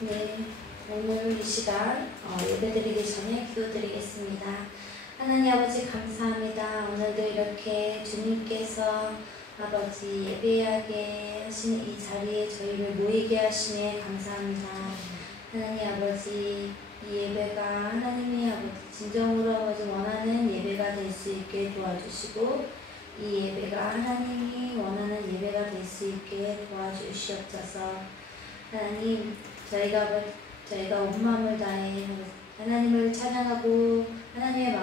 네, 오늘 이 시간 예배드리기 전에 기도드리겠습니다. 하나님 아버지 감사합니다. 오늘도 이렇게 주님께서 아버지 예배하게 하시는 이 자리에 저희를 모이게 하시네 감사합니다. 하나님 아버지 이 예배가 하나님이 아버지 진정으로 아버지 원하는 예배가 될 수 있게 도와주시고 이 예배가 하나님이 원하는 예배가 될 수 있게 도와주시옵소서. 하나님 저희가 온 마음을 다해 하나님을 찬양하고 하나님의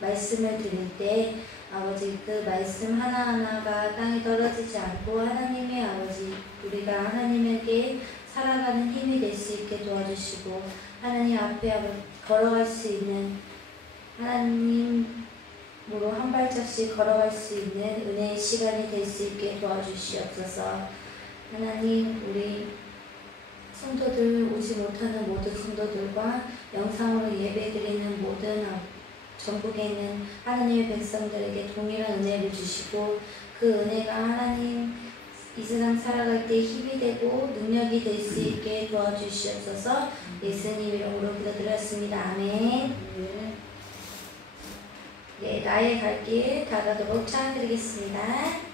말씀을 드릴 때 아버지 그 말씀 하나하나가 땅에 떨어지지 않고 하나님의 아버지 우리가 하나님에게 살아가는 힘이 될 수 있게 도와주시고 하나님 앞에 걸어갈 수 있는 하나님으로 한 발짝씩 걸어갈 수 있는 은혜의 시간이 될 수 있게 도와주시옵소서. 하나님 우리 성도들 오지 못하는 모든 성도들과 영상으로 예배드리는 모든 전국에 있는 하나님의 백성들에게 동일한 은혜를 주시고 그 은혜가 하나님 이 세상 살아갈 때 힘이 되고 능력이 될 수 있게 도와주시옵소서. 예수님 이름으로 기도드렸습니다. 아멘. 네, 나의 갈 길 다가도록 찬양드리겠습니다.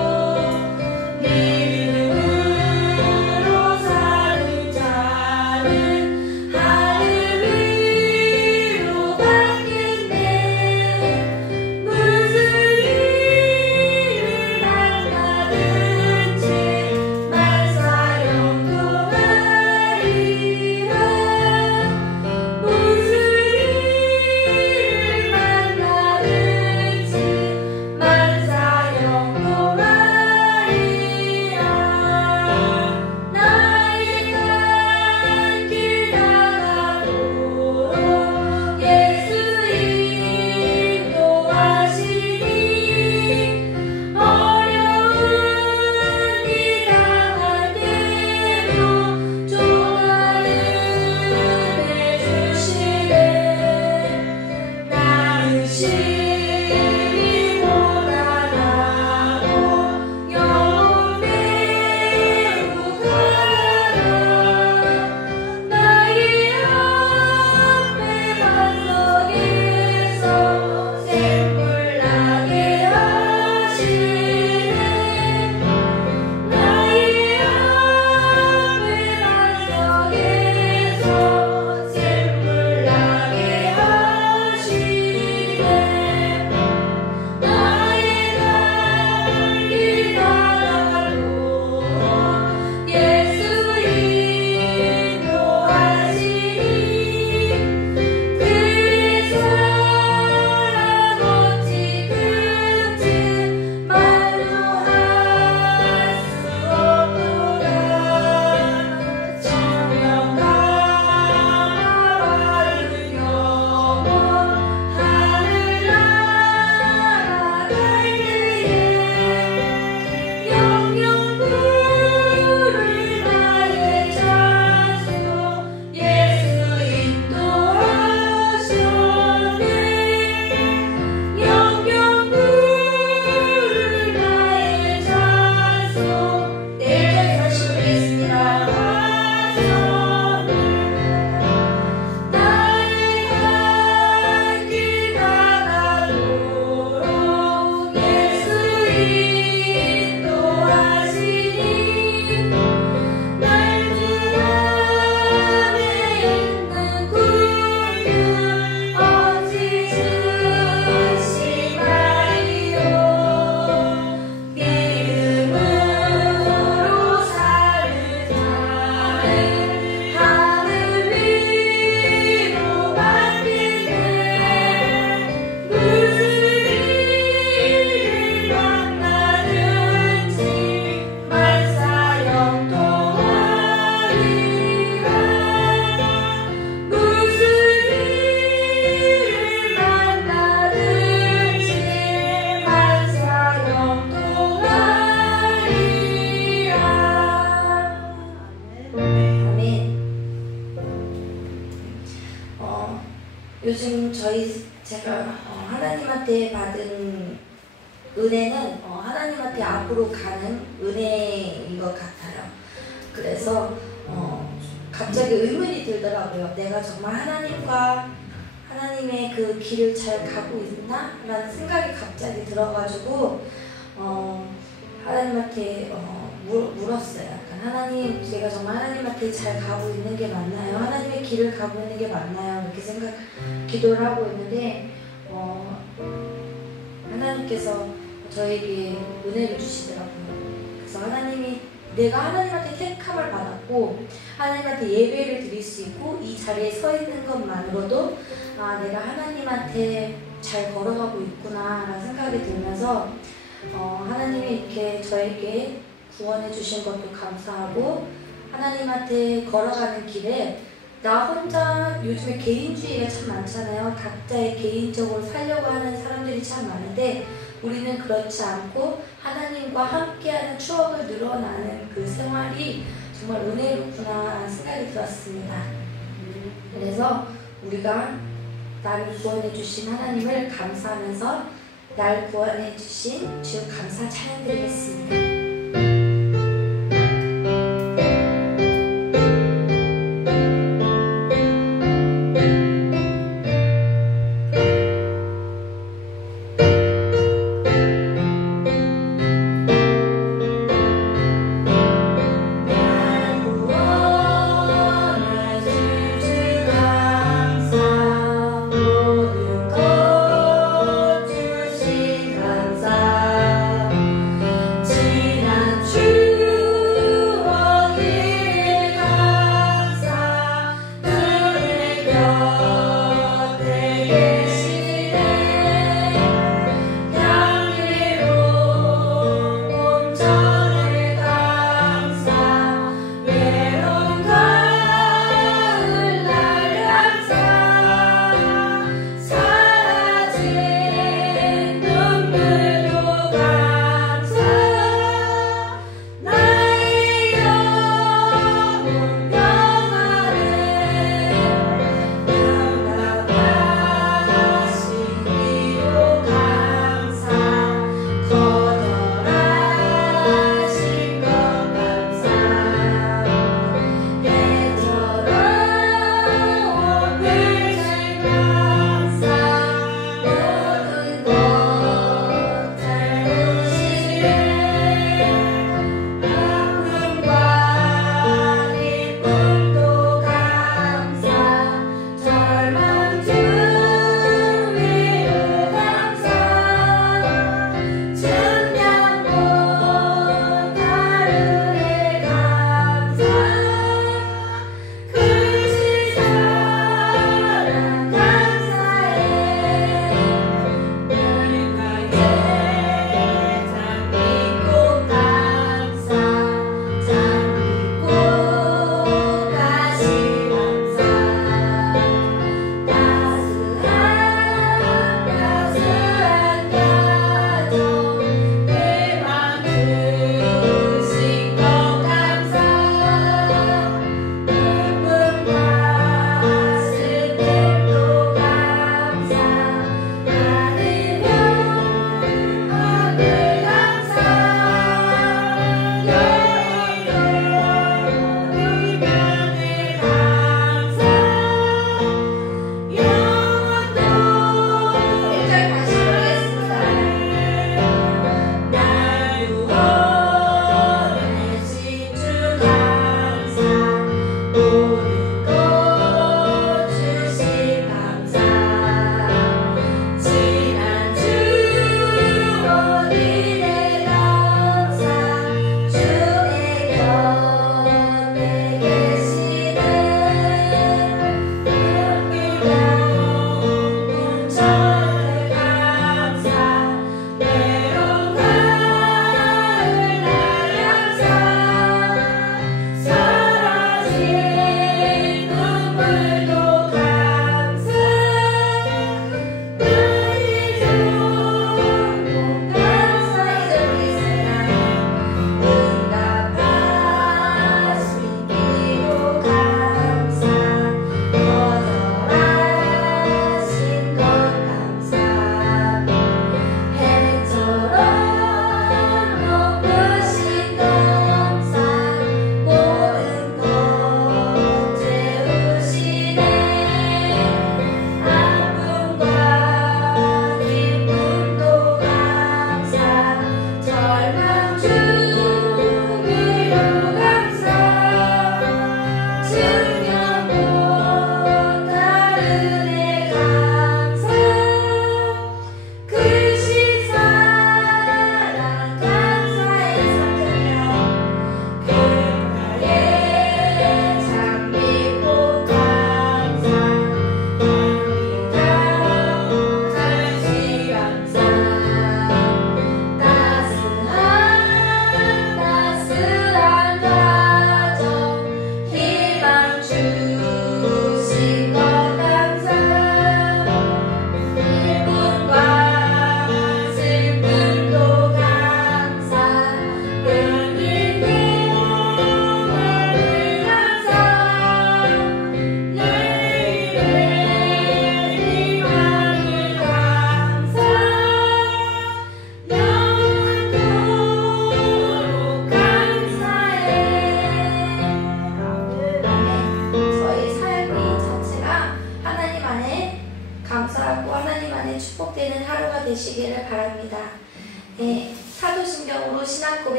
Oh 요즘 제가 하나님한테 받은 은혜는 하나님한테 앞으로 가는 은혜인 것 같아요. 그래서 갑자기 의문이 들더라고요. 내가 정말 하나님의 그 길을 잘 가고 있나? 라는 생각이 갑자기 들어가지고 하나님한테 물었어요. 약간 하나님, 제가 정말 하나님한테 잘 가고 있는 게 맞나요? 하나님의 길을 가고 있는 게 맞나요? 이렇게 기도를 하고 있는데 하나님께서 저에게 은혜를 주시더라고요. 그래서 내가 하나님한테 택함을 받았고 하나님한테 예배를 드릴 수 있고 이 자리에 서 있는 것만으로도 내가 하나님한테 잘 걸어가고 있구나 라는 생각이 들면서 하나님이 이렇게 저에게 구원해 주신 것도 감사하고 하나님한테 걸어가는 길에 나 혼자 요즘에 개인주의가 참 많잖아요. 각자의 개인적으로 살려고 하는 사람들이 참 많은데 우리는 그렇지 않고 하나님과 함께하는 추억을 늘어나는 그 생활이 정말 은혜롭구나 생각이 들었습니다. 그래서 우리가 나를 구원해 주신 하나님을 감사하면서 날 구원해 주신 주 감사 찬양드리겠습니다. 주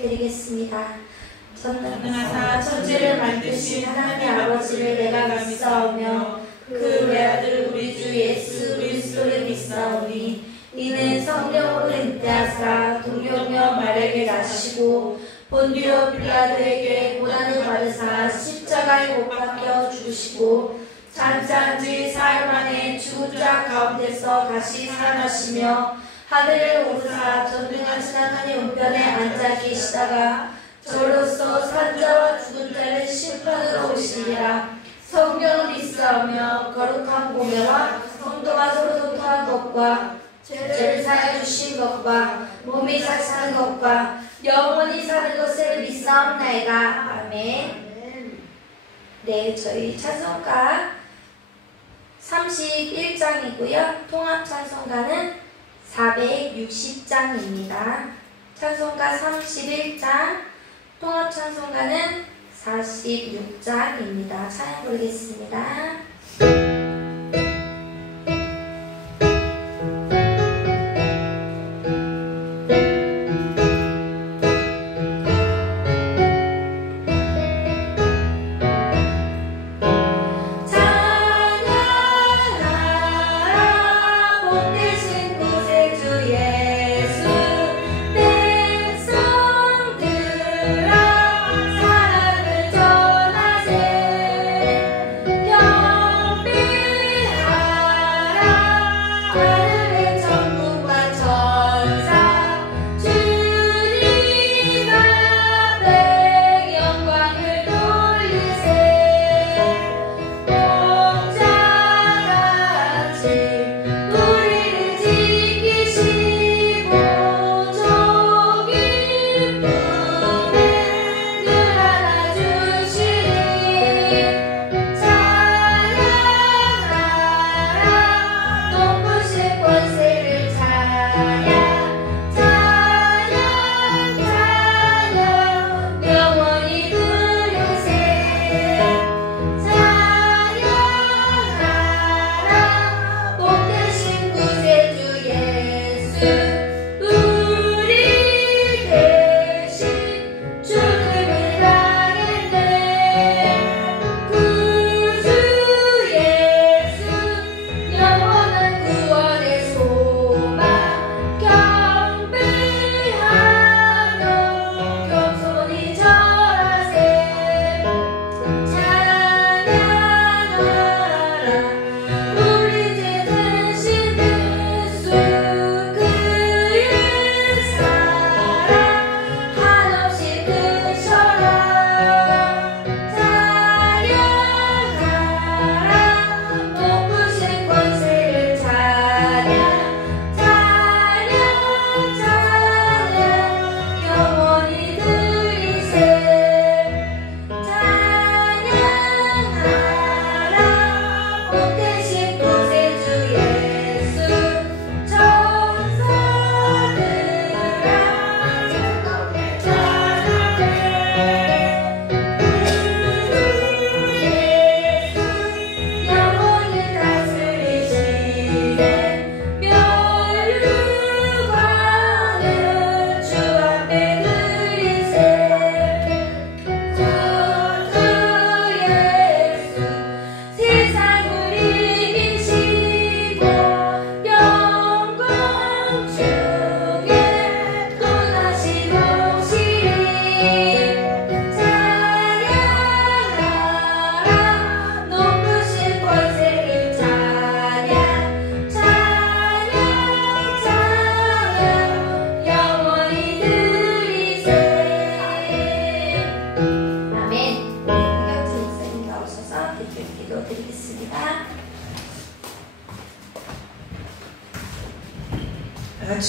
고백드리겠습니다. 전능하사 천지를 만드신 하나님 아버지를 내가 믿사오며 그 외아들 우리 주 예수 그리스도를 믿사오니 이는 성령으로 잉태하사 동정녀 마리아에게 나시고 본디오 빌라도에게 고난을 받으사 십자가에 못 박혀 죽으시고 잠잠 지 사흘 만에 죽은 자 가운데서 다시 살아나시며 하늘을 오르사 전능하신 하나님 우편에 앉아 계시다가 저로서 산자와 죽은 자를 심판으로 오시리라. 성령을 믿사오며 거룩한 공예와 성도가 서로 소통한 것과 죄를 사하여 주신 것과 몸이 사시는 것과 영원히 사는 것을 믿사옵나이다. 아멘. 네, 저희 찬송가 31장이고요. 통합 찬송가는 460장입니다. 찬송가 31장, 통합 찬송가는 46장입니다. 찬양 부르겠습니다.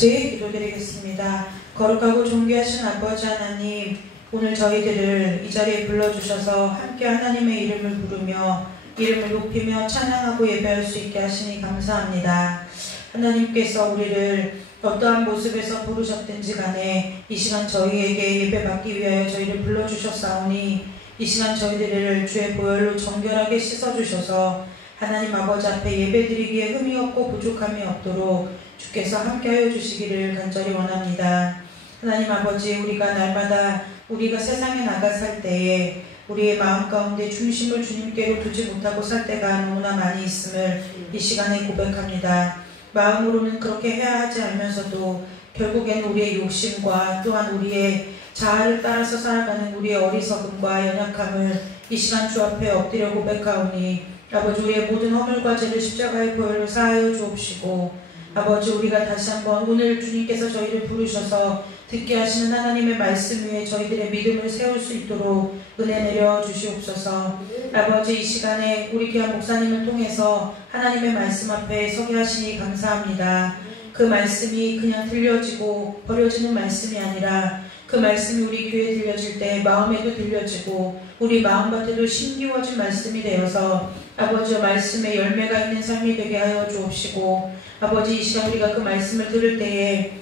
같이 기도드리겠습니다. 거룩하고 존귀하신 아버지 하나님, 오늘 저희들을 이 자리에 불러주셔서 함께 하나님의 이름을 부르며 이름을 높이며 찬양하고 예배할 수 있게 하시니 감사합니다. 하나님께서 우리를 어떠한 모습에서 부르셨든지 간에 이 시간 저희에게 예배받기 위하여 저희를 불러주셨사오니 이 시간 저희들을 주의 보혈로 정결하게 씻어주셔서 하나님 아버지 앞에 예배드리기에 흠이 없고 부족함이 없도록 주께서 함께하여 주시기를 간절히 원합니다. 하나님 아버지, 우리가 날마다 우리가 세상에 나가 살 때에 우리의 마음 가운데 중심을 주님께로 두지 못하고 살 때가 너무나 많이 있음을 이 시간에 고백합니다. 마음으로는 그렇게 해야 하지 않으면서도 결국엔 우리의 욕심과 또한 우리의 자아를 따라서 살아가는 우리의 어리석음과 연약함을 이 시간 주 앞에 엎드려 고백하오니 아버지, 우리의 모든 허물과 죄를 십자가의 보혈로 사하여 주옵시고 아버지, 우리가 다시 한번 오늘 주님께서 저희를 부르셔서 듣게 하시는 하나님의 말씀 위에 저희들의 믿음을 세울 수 있도록 은혜 내려 주시옵소서. 아버지, 이 시간에 우리 귀한 목사님을 통해서 하나님의 말씀 앞에 서게 하시니 감사합니다. 그 말씀이 그냥 들려지고 버려지는 말씀이 아니라 그 말씀이 우리 귀에 들려질 때 마음에도 들려지고 우리 마음밭에도 심기워진 말씀이 되어서 아버지, 말씀에 열매가 있는 삶이 되게 하여 주옵시고 아버지, 이 시간 우리가 그 말씀을 들을 때에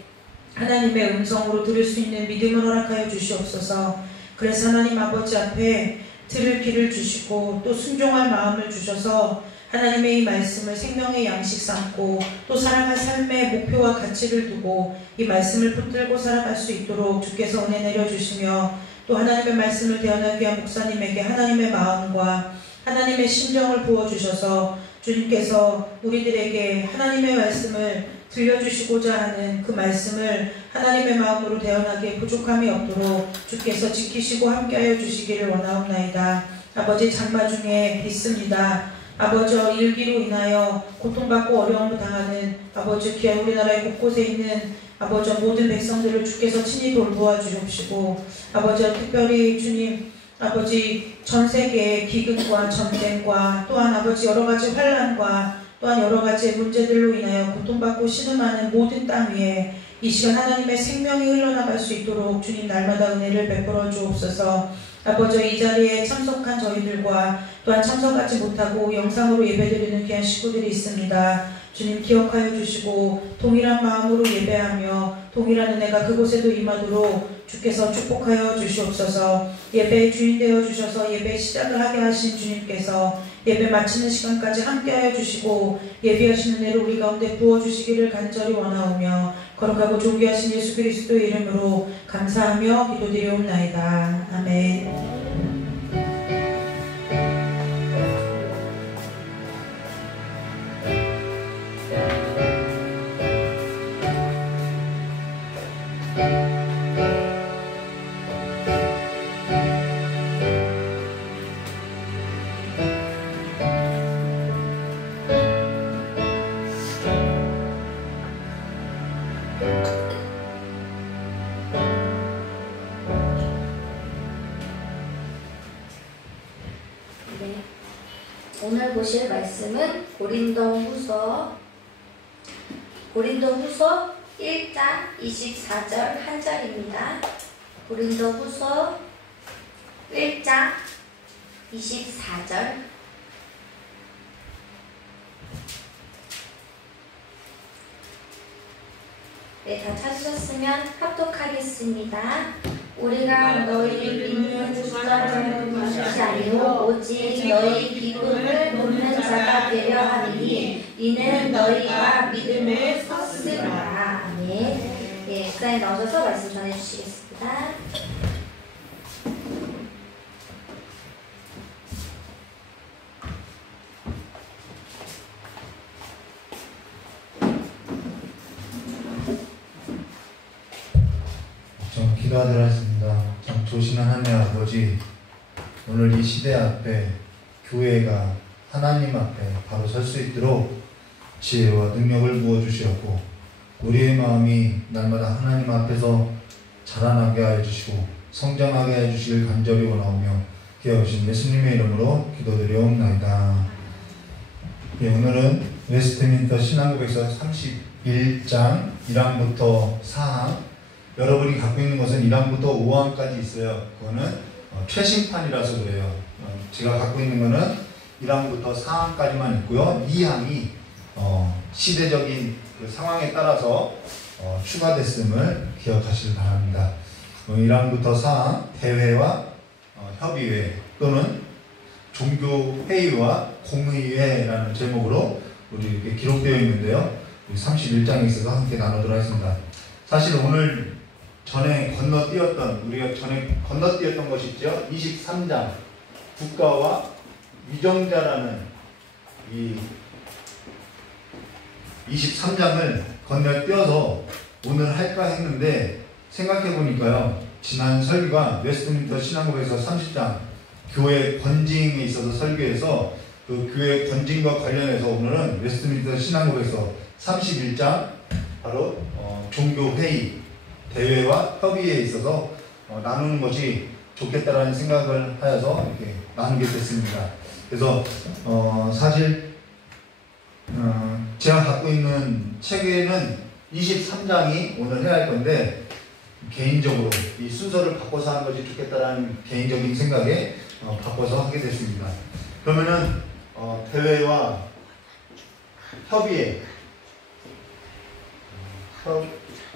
하나님의 음성으로 들을 수 있는 믿음을 허락하여 주시옵소서. 그래서 하나님 아버지 앞에 들을 귀를 주시고 또 순종할 마음을 주셔서 하나님의 이 말씀을 생명의 양식 삼고 또 살아갈 삶의 목표와 가치를 두고 이 말씀을 붙들고 살아갈 수 있도록 주께서 은혜 내려주시며 또 하나님의 말씀을 대언하기 위한 목사님에게 하나님의 마음과 하나님의 심정을 부어주셔서 주님께서 우리들에게 하나님의 말씀을 들려주시고자 하는 그 말씀을 하나님의 마음으로 대언하기에 부족함이 없도록 주께서 지키시고 함께하여 주시기를 원하옵나이다. 아버지, 장마 중에 있습니다. 아버지, 일기로 인하여 고통받고 어려움을 당하는 아버지, 귀한 우리나라의 곳곳에 있는 아버지 모든 백성들을 주께서 친히 돌보아 주옵시고 아버지, 특별히 주님 아버지, 전 세계의 기근과 전쟁과 또한 아버지 여러가지 환난과 또한 여러가지 문제들로 인하여 고통받고 신음하는 모든 땅 위에 이 시간 하나님의 생명이 흘러나갈 수 있도록 주님 날마다 은혜를 베풀어 주옵소서. 아버지, 이 자리에 참석한 저희들과 또한 참석하지 못하고 영상으로 예배드리는 귀한 식구들이 있습니다. 주님 기억하여 주시고 동일한 마음으로 예배하며 동일한 은혜가 그곳에도 임하도록 주께서 축복하여 주시옵소서. 예배의 주인 되어 주셔서 예배 시작을 하게 하신 주님께서 예배 마치는 시간까지 함께하여 주시고 예비하신 은혜를 우리 가운데 부어주시기를 간절히 원하오며 거룩하고 존귀하신 예수 그리스도의 이름으로 감사하며 기도드리옵나이다. 아멘. 오늘 보실 말씀은 고린도후서 1장 24절 한 절입니다. 고린도후서 1장 24절. 네, 다 찾으셨으면 합독하겠습니다. 우리가 너희를 믿는 주자를 것이 아니오 오직 너희 기쁨을 돕는 자가 되려 하니 이는 너희가 믿음을 섰으라. 아멘. 예, 목사님 나오셔서 말씀 전해주시겠습니다. 기도하도록 하겠습니다. 참 조신한 하나님 아버지, 오늘 이 시대 앞에 교회가 하나님 앞에 바로 설 수 있도록 지혜와 능력을 부어주시었고 우리의 마음이 날마다 하나님 앞에서 자라나게 해주시고 성장하게 해주시길 간절히 원하오며 기억하신 예수님의 이름으로 기도드리옵나이다. 예, 오늘은 웨스트민스터 신앙고백서 31장 1항부터 4항, 여러분이 갖고 있는 것은 1항부터 5항까지 있어요. 그거는 최신판이라서 그래요. 제가 갖고 있는 거는 1항부터 4항까지만 있고요. 2항이 시대적인 그 상황에 따라서 추가됐음을 기억하시길 바랍니다. 1항부터 4항, 대회와 협의회 또는 종교회의와 공의회라는 제목으로 우리 이렇게 기록되어 있는데요. 31장에 있어서 함께 나누도록 하겠습니다. 사실 오늘 전에 건너뛰었던 우리가 전에 건너뛰었던 것이 있죠. 23장 국가와 위정자라는 이 23장을 건너뛰어서 오늘 할까 했는데 생각해 보니까요. 지난 설교가 웨스트민스터 신앙국에서 30장 교회 권징에 있어서 설교해서 그 교회 권징과 관련해서 오늘은 웨스트민스터 신앙국에서 31장 바로 종교회의 대회와 협의에 있어서 나누는 것이 좋겠다라는 생각을 하여서 이렇게 나누게 됐습니다. 그래서 사실 제가 갖고 있는 책에는 23장이 오늘 해야 할 건데 개인적으로 이 순서를 바꿔서 하는 것이 좋겠다라는 개인적인 생각에 바꿔서 하게 됐습니다. 그러면은 대회와 협의회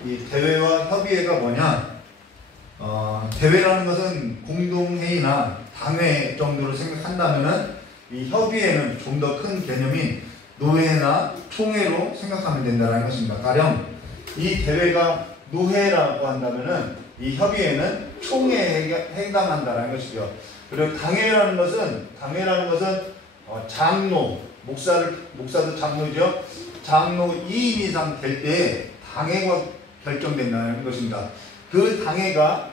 이 대회와 협의회가 뭐냐? 대회라는 것은 공동회의나 당회 정도로 생각한다면은 이 협의회는 좀 더 큰 개념인 노회나 총회로 생각하면 된다는 것입니다. 가령 이 대회가 노회라고 한다면은 이 협의회는 총회에 해당한다는 것이죠. 그리고 당회라는 것은 장로, 목사도 장로죠. 장로 2인 이상 될 때 당회가 결정된다는 것입니다. 그 당회가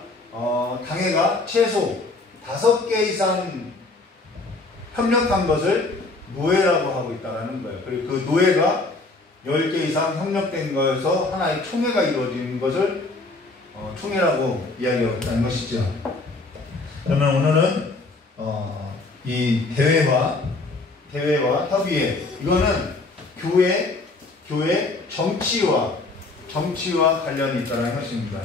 최소 5개 이상 협력한 것을 노회라고 하고 있다는 거예요. 그리고 그 노회가 10개 이상 협력된 거에서 하나의 총회가 이루어지는 것을 총회라고 이야기하고 있다는 것이죠. 그러면 오늘은 이 대회와 협의회 이거는 교회 정치와 관련이 있다는 것입니다.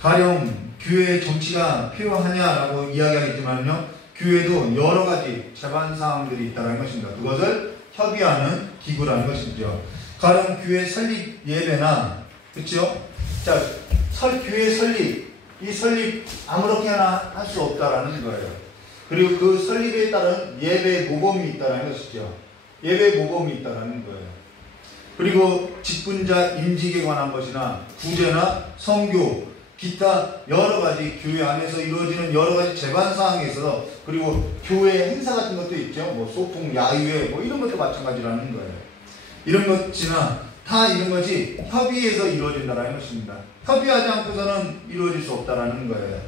가령 교회에 정치가 필요하냐라고 이야기하겠지만요, 교회도 여러 가지 제반 사항들이 있다는 것입니다. 그것을 협의하는 기구라는 것이죠. 가령 교회 설립 예배나, 그렇죠? 자, 교회 설립, 이 설립 아무렇게나 할 수 없다라는 거예요. 그리고 그 설립에 따른 예배 모범이 있다는 것이죠. 예배 모범이 있다는 거예요. 그리고 직분자 임직에 관한 것이나 구제나 성교, 기타 여러 가지 교회 안에서 이루어지는 여러 가지 제반 사항에 있어서, 그리고 교회 행사 같은 것도 있죠. 뭐 소풍, 야유회 뭐 이런 것도 마찬가지라는 거예요. 이런 것이나 다 이런 것이 협의해서 이루어진다는 것입니다. 협의하지 않고서는 이루어질 수 없다라는 거예요.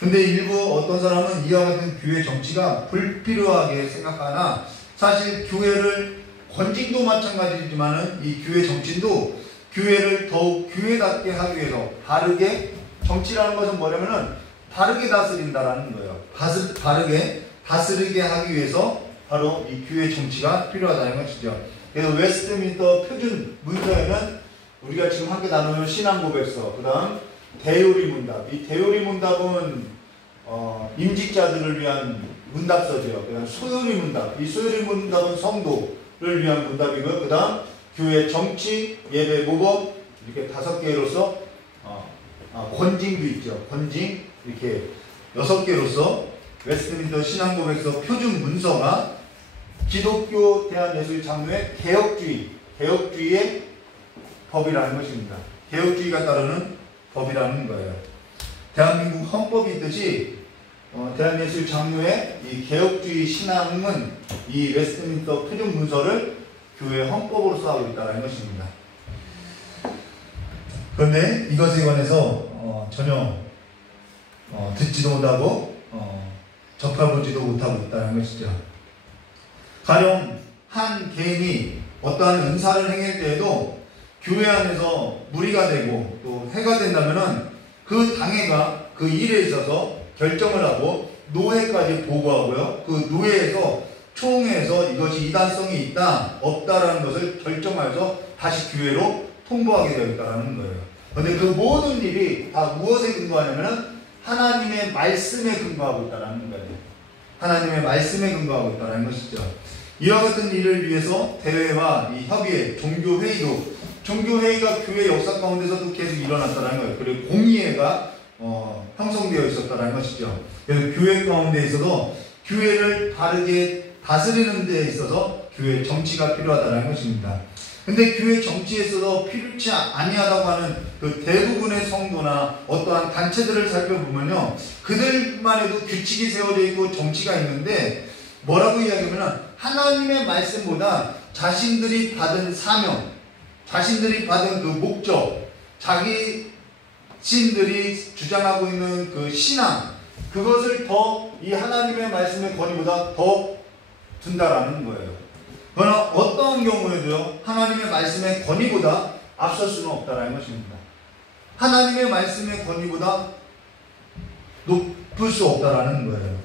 근데 일부 어떤 사람은 이와 같은 교회 정치가 불필요하게 생각하나, 사실 교회를 권징도 마찬가지지만은 이 교회 정치도 교회를 더욱 교회답게 하기 위해서 바르게, 정치라는 것은 뭐냐면은 바르게 다스린다라는 거예요. 바르게 다스리게 하기 위해서 바로 이 교회 정치가 필요하다는 것이죠. 그래서 웨스트민스터 표준 문서에는 우리가 지금 함께 나누는 신앙고백서, 그 다음 대요리 문답. 이 대요리 문답은 임직자들을 위한 문답서죠. 그 다음 소요리 문답. 이 소요리 문답은 성도를 위한 문답이고요. 그 다음 교회 정치, 예배 모범, 이렇게 5개로서 권징도 있죠. 권징, 이렇게 6개로서 웨스트민스터 신앙고백서 표준 문서가 기독교 대한예수의 장로의 개혁주의의 법이라는 것입니다. 개혁주의가 따르는 법이라는 거예요. 대한민국 헌법이 있듯이 대한예수의 장로의 이 개혁주의 신앙은 이 웨스트민스터 표준 문서를 교회 헌법으로 써하고 있다는 것입니다. 그런데 이것에 관해서 전혀 듣지도 못하고 접해보지도 못하고 있다는 것이죠. 가령 한 개인이 어떠한 은사를 행할 때에도 교회 안에서 무리가 되고 또 해가 된다면은 그 당회가 그 일에 있어서 결정을 하고 노회까지 보고하고요. 그 노회에서 총회에서 이것이 이단성이 있다 없다라는 것을 결정하여서 다시 교회로 통보하게 되어 있다는 거예요. 그런데 그 모든 일이 다 무엇에 근거하냐면 하나님의 말씀에 근거하고 있다는 거예요. 하나님의 말씀에 근거하고 있다는 것이죠. 이와 같은 일을 위해서 대회와 이 협의회, 종교회의가 교회 역사 가운데서도 계속 일어났다는 거예요. 그리고 공의회가 형성되어 있었다는 것이죠. 그래서 교회 가운데 있어서 교회를 바르게 다스리는 데 있어서 교회 정치가 필요하다는 것입니다. 근데 교회 정치에 있어서 필요치 아니하다고 하는 그 대부분의 성도나 어떠한 단체들을 살펴보면요, 그들만 해도 규칙이 세워져 있고 정치가 있는데 뭐라고 이야기하면 하나님의 말씀보다 자신들이 받은 사명, 자신들이 받은 그 목적, 자신들이 주장하고 있는 그 신앙, 그것을 더 이 하나님의 말씀의 권위보다 더 둔다라는 거예요. 그러나 어떠한 경우에도요, 하나님의 말씀의 권위보다 앞설 수는 없다라는 것입니다. 하나님의 말씀의 권위보다 높을 수 없다라는 거예요.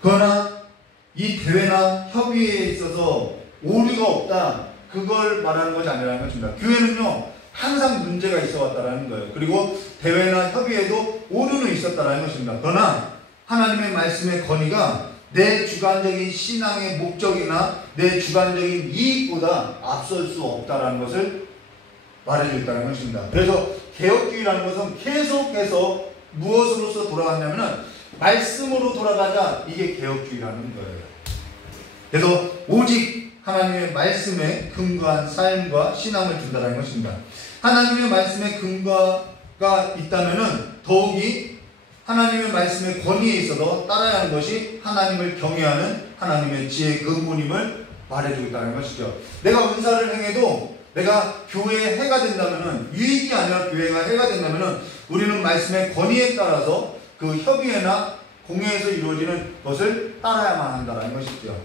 그러나 이 대회나 협의에 있어서 오류가 없다, 그걸 말하는 것이 아니라는 것입니다. 교회는요, 항상 문제가 있어 왔다라는 거예요. 그리고 대회나 협의에도 오류는 있었다라는 것입니다. 그러나 하나님의 말씀의 권위가 내 주관적인 신앙의 목적이나 내 주관적인 이익보다 앞설 수 없다라는 것을 말해주고 있다는 것입니다. 그래서 개혁주의라는 것은 계속해서 무엇으로서 돌아가냐면 말씀으로 돌아가자, 이게 개혁주의라는 거예요. 그래서 오직 하나님의 말씀에 근거한 삶과 신앙을 준다는 것입니다. 하나님의 말씀에 근거가 있다면 더욱이 하나님의 말씀의 권위에 있어서 따라야 하는 것이 하나님을 경외하는 하나님의 지혜의 근본임을 말해주고 있다는 것이죠. 내가 은사를 행해도 내가 교회의 해가 된다면, 유익이 아니라 교회가 해가 된다면 우리는 말씀의 권위에 따라서 그 협의회나 공회에서 이루어지는 것을 따라야만 한다는 것이죠.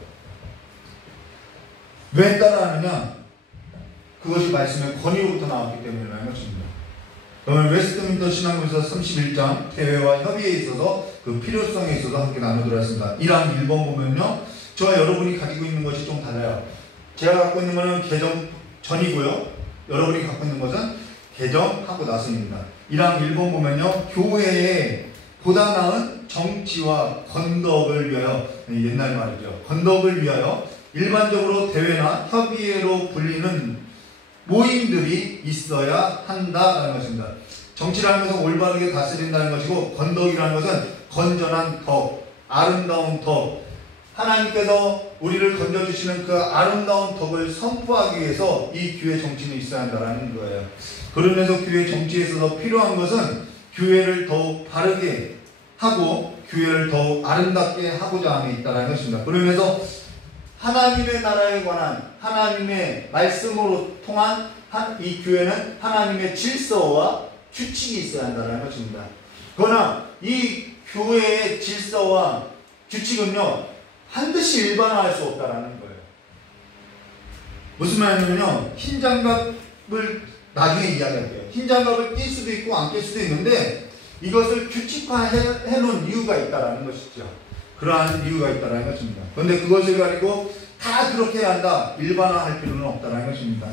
왜 따라하느냐? 그것이 말씀의 권위로부터 나왔기 때문이라는 것입니다. 오늘 웨스트민스터 신학문서 31장 대회와 협의에 있어서 그 필요성에 있어서 함께 나누도록 하겠습니다. 1항 1번 보면요, 저와 여러분이 가지고 있는 것이 좀 달라요. 제가 갖고 있는 것은 개정 전이고요, 여러분이 갖고 있는 것은 개정하고 나서입니다. 1항 1번 보면요, 교회에 보다 나은 정치와 건덕을 위하여, 옛날 말이죠, 건덕을 위하여 일반적으로 대회나 협의회로 불리는 모임들이 있어야 한다라는 것입니다. 정치라는 것은 올바르게 다스린다는 것이고, 건덕이라는 것은 건전한 덕, 아름다운 덕, 하나님께서 우리를 건져주시는 그 아름다운 덕을 선포하기 위해서 이 교회 정치는 있어야 한다는 거예요. 그러면서 교회 정치에 있어서 필요한 것은 교회를 더욱 바르게 하고 교회를 더욱 아름답게 하고자 함에 있다는 것입니다. 그러면서 하나님의 나라에 관한 하나님의 말씀으로 통한 이 교회는 하나님의 질서와 규칙이 있어야 한다는 것입니다. 그러나 이 교회의 질서와 규칙은요, 반드시 일반화할 수 없다는 거예요. 무슨 말이냐면요, 흰 장갑을 나중에 이야기할게요. 흰 장갑을 낄 수도 있고 안 낄 수도 있는데 이것을 규칙화해 놓은 이유가 있다는 것이죠. 그러한 이유가 있다는 것입니다. 그런데 그것을 가지고 다 그렇게 해야 한다, 일반화할 필요는 없다는 것입니다.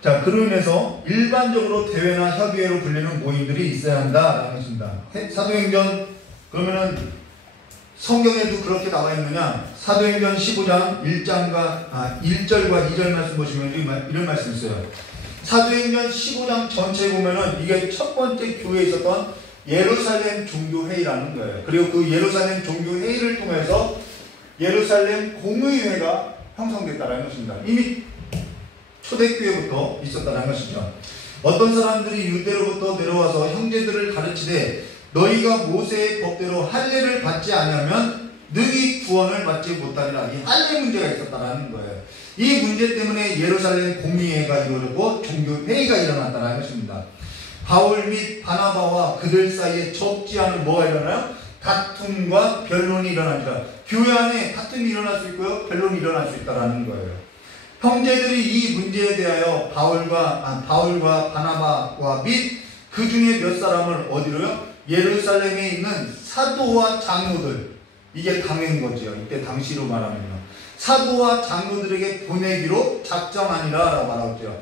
자, 그로 인해서 일반적으로 대회나 협의회로 불리는 모임들이 있어야 한다라는 것입니다. 사도행전, 그러면은 성경에도 그렇게 나와 있느냐? 사도행전 15장 1절과 2절 말씀 보시면 이런 말씀이 있어요. 사도행전 15장 전체에 보면은 이게 첫 번째 교회에 있었던 예루살렘 종교회의라는 거예요. 그리고 그 예루살렘 종교회의를 통해서 예루살렘 공의회가 형성됐다는 것입니다. 이미 초대교회부터 있었다는 것이죠. 어떤 사람들이 유대로부터 내려와서 형제들을 가르치되 너희가 모세의 법대로 할례를 받지 아니하면 능히 구원을 받지 못하리라. 이 할례 문제가 있었다는 거예요. 이 문제 때문에 예루살렘 공의회가 이루어졌고 종교회의가 일어났다는 것입니다. 바울 및 바나바와 그들 사이에 적지 않은 뭐가 일어나요? 다툼과 변론이 일어나니라. 교회 안에 다툼이 일어날 수 있고요, 변론이 일어날 수 있다는 거예요. 형제들이 이 문제에 대하여 바울과 바나바와 및 그 중에 몇 사람을 어디로요? 예루살렘에 있는 사도와 장로들, 이게 당인 거죠. 이때 당시로 말하면요, 사도와 장로들에게 보내기로 작정하니라 라고 말하죠.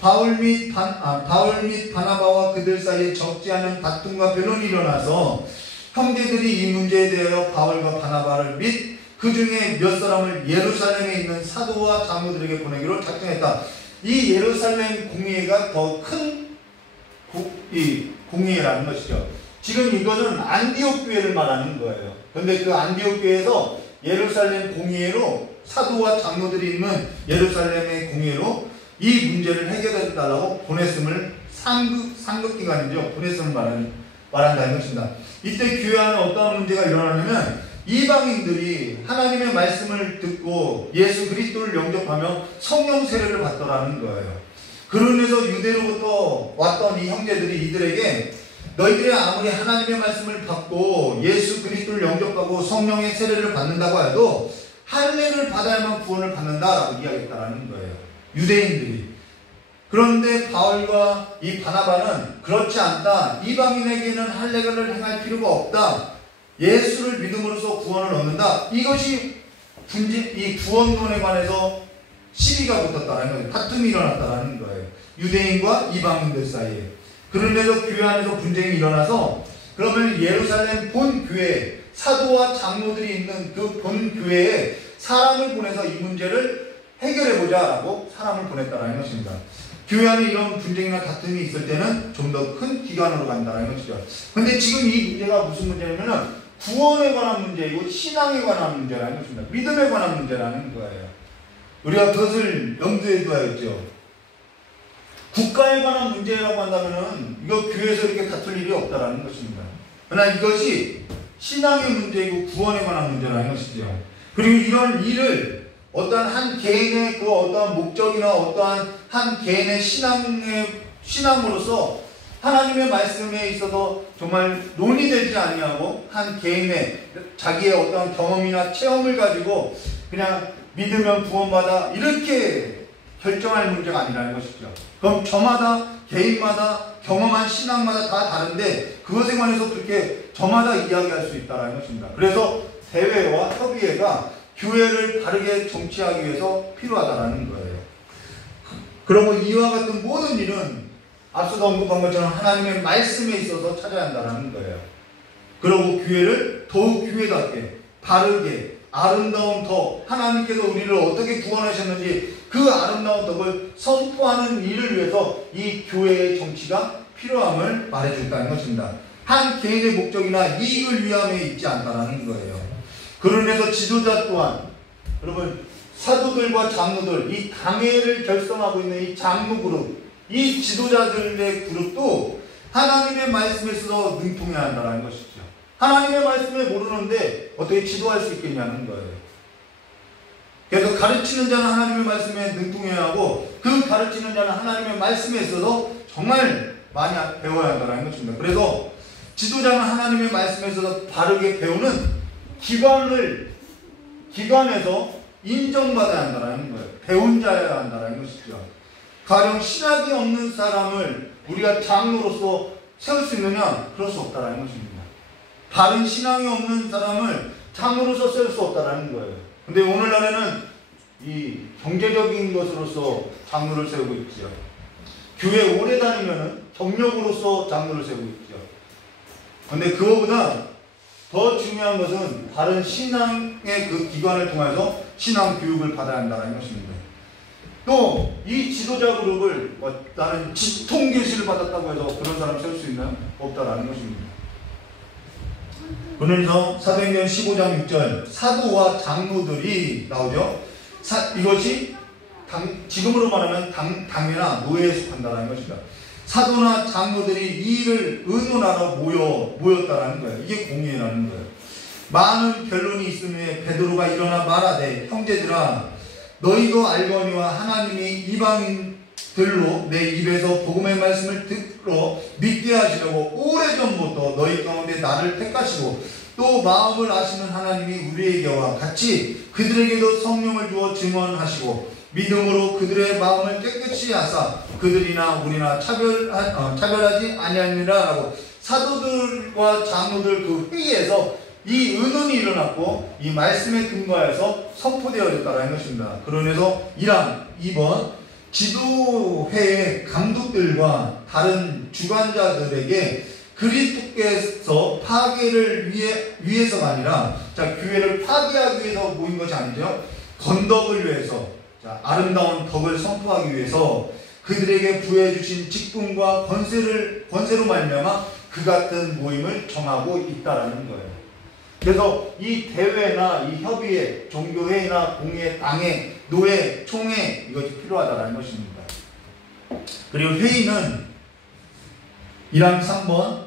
바울 및 바나바와 그들 사이에 적지 않은 다툼과 변론이 일어나서 형제들이 이 문제에 대하여 바울과 바나바를 및 그 중에 몇 사람을 예루살렘에 있는 사도와 장로들에게 보내기로 작정했다. 이 예루살렘 공의회가 더 큰 공의회라는 것이죠. 지금 이거는 안디옥 교회를 말하는 거예요. 그런데 그 안디옥 교회에서 예루살렘 공의회로, 사도와 장로들이 있는 예루살렘의 공의회로 이 문제를 해결해 달라고 보냈음을 상급 기관이죠. 보냈음을 말한다는 것입니다. 이때 교회 안에 어떠한 문제가 일어나냐면 이방인들이 하나님의 말씀을 듣고 예수 그리스도를 영접하며 성령 세례를 받더라는 거예요. 그로 인해서 유대로부터 왔던 이 형제들이 이들에게 너희들이 아무리 하나님의 말씀을 받고 예수 그리스도를 영접하고 성령의 세례를 받는다고 해도 할례를 받아야만 구원을 받는다라고 이야기했다라는 거예요. 유대인들이. 그런데 바울과 이 바나바는 그렇지 않다. 이방인에게는 할례를 행할 필요가 없다. 예수를 믿음으로써 구원을 얻는다. 이것이 이 구원론에 관해서 시비가 붙었다라는 거예요. 다툼이 일어났다라는 거예요. 유대인과 이방인들 사이에. 그런데도 교회 안에서 분쟁이 일어나서 그러면 예루살렘 본 교회, 사도와 장로들이 있는 그 본 교회에 사람을 보내서 이 문제를 해결해보자라고 사람을 보냈다라는 것입니다. 교회 안에 이런 분쟁이나 다툼이 있을 때는 좀 더 큰 기관으로 간다는 것이죠. 근데 지금 이 문제가 무슨 문제냐면은 구원에 관한 문제이고 신앙에 관한 문제라는 것입니다. 믿음에 관한 문제라는 거예요. 우리가 그것을 염두에 둬야겠죠. 국가에 관한 문제라고 한다면은 이거 교회에서 이렇게 다툴 일이 없다라는 것입니다. 그러나 이것이 신앙의 문제이고 구원에 관한 문제라는 것이죠. 그리고 이런 일을 어떠한 한 개인의 그 어떠한 목적이나 어떠한 한 개인의 신앙으로서 하나님의 말씀에 있어서 정말 논의되지 아니하고 한 개인의 자기의 어떠한 경험이나 체험을 가지고 그냥 믿으면 구원받아 이렇게 결정할 문제가 아니라는 것이죠. 그럼 저마다 개인마다 경험한 신앙마다 다 다른데 그것에 관해서 그렇게 저마다 이야기할 수 있다는 것입니다. 그래서 대회와 협의회가 교회를 바르게 정치하기 위해서 필요하다는 거예요. 그러고 이와 같은 모든 일은 앞서도 언급한 것처럼 하나님의 말씀에 있어서 찾아야 한다는 거예요. 그러고 교회를 더욱 교회답게 바르게 아름다운 덕, 하나님께서 우리를 어떻게 구원하셨는지 그 아름다운 덕을 선포하는 일을 위해서 이 교회의 정치가 필요함을 말해준다는 것입니다. 한 개인의 목적이나 이익을 위함에 있지 않다는 거예요. 그러면서 지도자 또한 여러분 사도들과 장로들, 이 당회를 결성하고 있는 이 장로 그룹, 이 지도자들의 그룹도 하나님의 말씀에 있어서 능통해야 한다는 것이죠. 하나님의 말씀을 모르는데 어떻게 지도할 수 있겠냐는 거예요. 그래서 가르치는 자는 하나님의 말씀에 능통해야 하고 그 가르치는 자는 하나님의 말씀에 있어서 정말 많이 배워야 한다는 것입니다. 그래서 지도자는 하나님의 말씀에 있어서 바르게 배우는 기관에서 인정받아야 한다는 거예요. 배운 자여야 한다는 것이죠. 가령 신학이 없는 사람을 우리가 장로로서 세울 수 있느냐? 그럴 수 없다는 것입니다. 바른 신앙이 없는 사람을 장로로서 세울 수 없다는 거예요. 근데 오늘날에는 이 경제적인 것으로서 장로를 세우고 있죠. 교회 오래 다니면은 경력으로서 장로를 세우고 있죠. 근데 그거보다 더 중요한 것은 바른 신앙의 그 기관을 통해서 신앙 교육을 받아야 한다는 것입니다. 또 이 지도자 그룹을 나는 지통계시를 받았다고 해서 그런 사람 세울 수 있나요? 없다라는 것입니다. 그러면서 사도행전 15장 6절 사도와 장로들이 나오죠. 이것이 지금으로 말하면 당회나 노예에 속한다는 것입니다. 사도나 장로들이 이 일을 의논하러 모였다라는 거예요. 이게 공의회라는 거예요. 많은 변론이 있음에 베드로가 일어나 말하되 형제들아 너희도 알거니와 하나님이 이방인들로 내 입에서 복음의 말씀을 듣고 믿게 하시려고 오래전부터 너희 가운데 나를 택하시고 또 마음을 아시는 하나님이 우리에게와 같이 그들에게도 성령을 주어 증언하시고 믿음으로 그들의 마음을 깨끗이 하사 그들이나 우리나 차별하지 아니하니라 라고 사도들과 장로들 그 회의에서 이 의논이 일어났고 이 말씀에 근거해서 선포되어졌다는 것입니다. 그러면서 1항 2번 지도회의 감독들과 다른 주관자들에게 그리스도께서 파괴를 위해서가 아니라 교회를 파괴하기 위해서 모인 것이 아니죠. 건덕을 위해서 아름다운 덕을 선포하기 위해서 그들에게 부여해 주신 직분과 권세로 말미암아 그 같은 모임을 정하고 있다라는 거예요. 그래서 이 대회나 이 협의회, 종교회의나 공회, 당회, 노회, 총회 이것이 필요하다는 것입니다. 그리고 회의는 1항 3번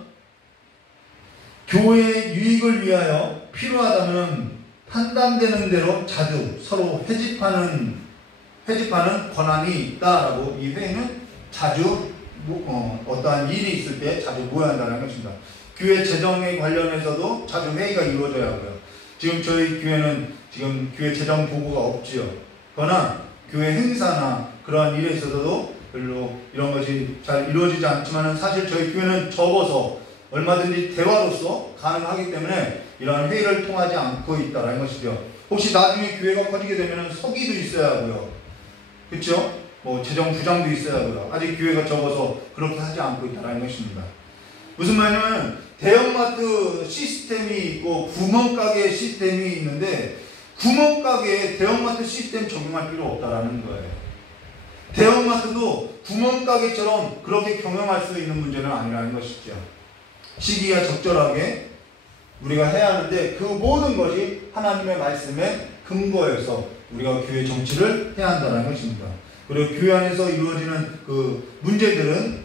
교회의 유익을 위하여 필요하다면 판단되는 대로 자주 서로 회집하는 권한이 있다라고 이 회의는 자주 어떠한 일이 있을 때 자주 모여야 한다는 것입니다. 교회 재정에 관련해서도 자주 회의가 이루어져야 하고요. 지금 저희 교회는 지금 교회 재정 보고가 없지요. 그러나 교회 행사나 그러한 일에 있어서도 별로 이런 것이 잘 이루어지지 않지만 사실 저희 교회는 적어서 얼마든지 대화로서 가능하기 때문에 이러한 회의를 통하지 않고 있다는 것이죠. 혹시 나중에 교회가 커지게 되면 서기도 있어야 하고요. 그렇죠? 뭐 재정 부장도 있어야 하고요. 아직 교회가 적어서 그렇게 하지 않고 있다는 것입니다. 무슨 말이냐면 대형마트 시스템이 있고 구멍가게 시스템이 있는데 구멍가게에 대형마트 시스템 적용할 필요 없다라는 거예요. 대형마트도 구멍가게처럼 그렇게 경영할 수 있는 문제는 아니라는 것이죠. 시기가 적절하게 우리가 해야 하는데 그 모든 것이 하나님의 말씀에 근거해서 우리가 교회 정치를 해야 한다는 것입니다. 그리고 교회 안에서 이루어지는 그 문제들은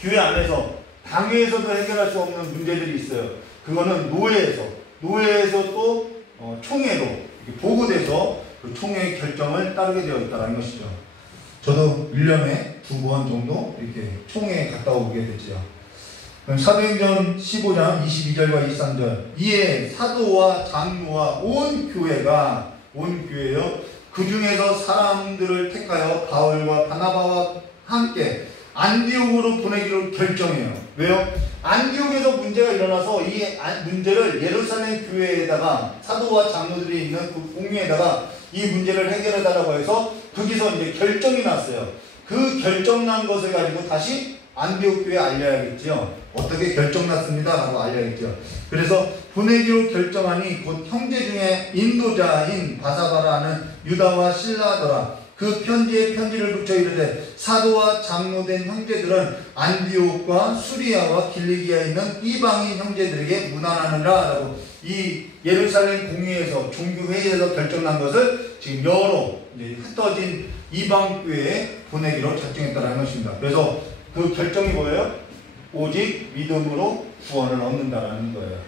교회 안에서 당회에서도 해결할 수 없는 문제들이 있어요. 그거는 노회에서 또 총회로 보고돼서 그 총회 결정을 따르게 되어 있다는 것이죠. 저도 1년에 2번 정도 이렇게 총회에 갔다 오게 됐죠. 사도행전 15장 22절과 23절 이에 사도와 장로와 온 교회요 그 중에서 사람들을 택하여 바울과 바나바와 함께 안디옥으로 보내기로 결정해요. 왜요? 안디옥에서 문제가 일어나서 이 문제를 예루살렘 교회에다가 사도와 장로들이 있는 그 공유에다가 이 문제를 해결해달라고 해서 거기서 이제 결정이 났어요. 그 결정난 것을 가지고 다시 안디옥 교회에 알려야겠지요. 어떻게 결정났습니다 라고 알려야겠죠. 그래서 보내기로 결정하니 곧 형제 중에 인도자인 바사바라는 유다와 실라더라. 그 편지에 편지를 붙여 이르되 사도와 장로된 형제들은 안디옥과 수리아와 길리기아에 있는 이방인 형제들에게 문안하느라 라고 이 예루살렘 공의에서 종교회의에서 결정난 것을 지금 여러 흩어진 이방교회에 보내기로 작정했다는 것입니다. 그래서 그 결정이 뭐예요? 오직 믿음으로 구원을 얻는다라는 거예요.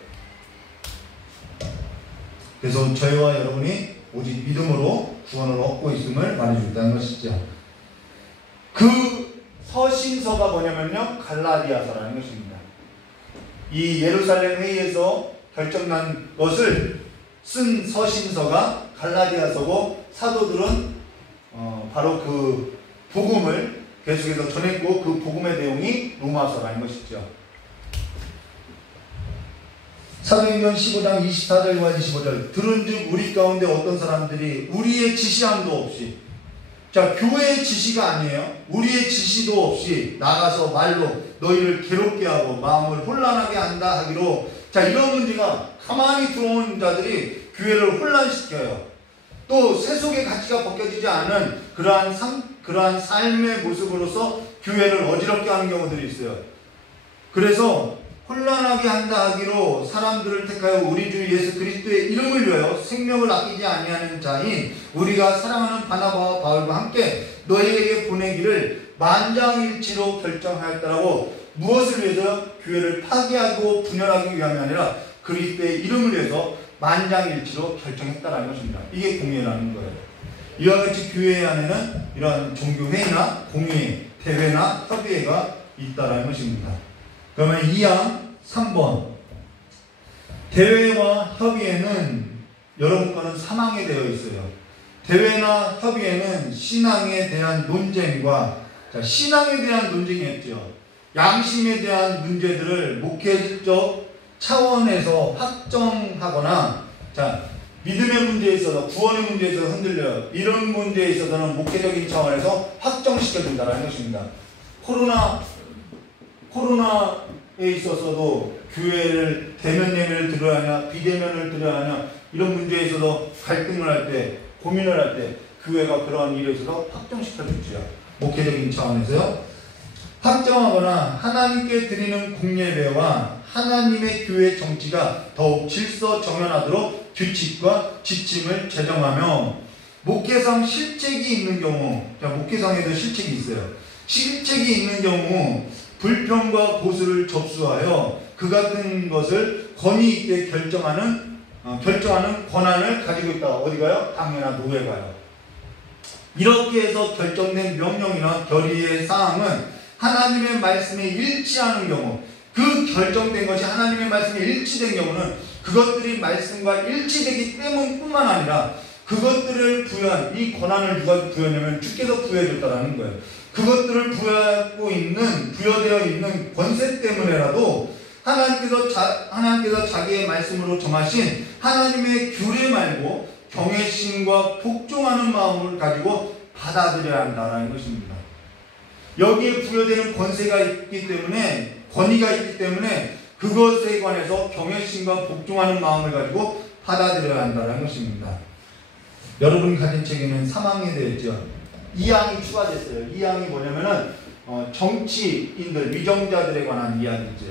그래서 저희와 여러분이 오직 믿음으로 구원을 얻고 있음을 말해준다는 것이죠. 그 서신서가 뭐냐면요, 갈라디아서라는 것입니다. 이 예루살렘 회의에서 결정난 것을 쓴 서신서가 갈라디아서고 사도들은 바로 그 복음을 계속해서 전했고 그 복음의 내용이 로마서라는 것이죠. 사도행전 15장 24절과 25절 들은즉 우리 가운데 어떤 사람들이 우리의 지시함도 없이 자 교회의 지시가 아니에요. 우리의 지시도 없이 나가서 말로 너희를 괴롭게 하고 마음을 혼란하게 한다 하기로 자 이런 문제가 가만히 들어온 자들이 교회를 혼란시켜요. 또 세속의 가치가 벗겨지지 않은 그러한 삶의 모습으로서 교회를 어지럽게 하는 경우들이 있어요. 그래서 혼란하게 한다 하기로 사람들을 택하여 우리 주 예수 그리스도의 이름을 위하여 생명을 아끼지 아니하는 자인 우리가 사랑하는 바나바와 바울과 함께 너희에게 보내기를 만장일치로 결정하였다라고 무엇을 위해서 교회를 파괴하고 분열하기 위함이 아니라 그리스도의 이름을 위해서 만장일치로 결정했다라는 것입니다. 이게 공회라는 거예요. 이와 같이 교회 안에는 이러한 종교회의나 공회, 대회나 협의회가 있다라는 것입니다. 그러면 2항 3번 대회와 협의회는 여러분 거는 3항에 되어 있어요. 대회나 협의회는 신앙에 대한 논쟁과 신앙에 대한 논쟁이었죠. 양심에 대한 문제들을 목회적 차원에서 확정하거나 믿음의 문제에 있어서 구원의 문제에 있어서 흔들려요. 이런 문제에 있어서는 목회적인 차원에서 확정시켜준다는 것입니다. 코로나에 있어서도 교회를 대면 예배를 드려야 하냐 비대면을 드려야 하냐 이런 문제에 있어서 갈등을 할 때 고민을 할 때 교회가 그러한 일에 있어서 확정시켜주죠. 목회적인 차원에서요. 확정하거나 하나님께 드리는 공예배와 하나님의 교회 정치가 더욱 질서 정연하도록 규칙과 지침을 제정하며 목회상 실책이 있는 경우, 자, 목회상에도 실책이 있어요. 실책이 있는 경우 불평과 고소를 접수하여 그 같은 것을 권위 있게 결정하는 권한을 가지고 있다. 어디가요? 당회나 노회가요. 이렇게 해서 결정된 명령이나 결의의 사항은 하나님의 말씀에 일치하는 경우, 그 결정된 것이 하나님의 말씀에 일치된 경우는 그것들이 말씀과 일치되기 때문뿐만 아니라 그것들을 부여한, 이 권한을 누가 부여하냐면 주께서 부여해줬다라는 거예요. 그것들을 부여되어 있는 권세 때문에라도 하나님께서 자기의 말씀으로 정하신 하나님의 규례 말고 경외심과 복종하는 마음을 가지고 받아들여야 한다는 것입니다. 여기에 부여되는 권세가 있기 때문에, 권위가 있기 때문에 그것에 관해서 경외심과 복종하는 마음을 가지고 받아들여야 한다는 것입니다. 여러분이 가진 책에는 3항이 되어 있죠. 2항이 추가됐어요. 2항이 뭐냐면은 정치인들, 위정자들에 관한 이야기죠.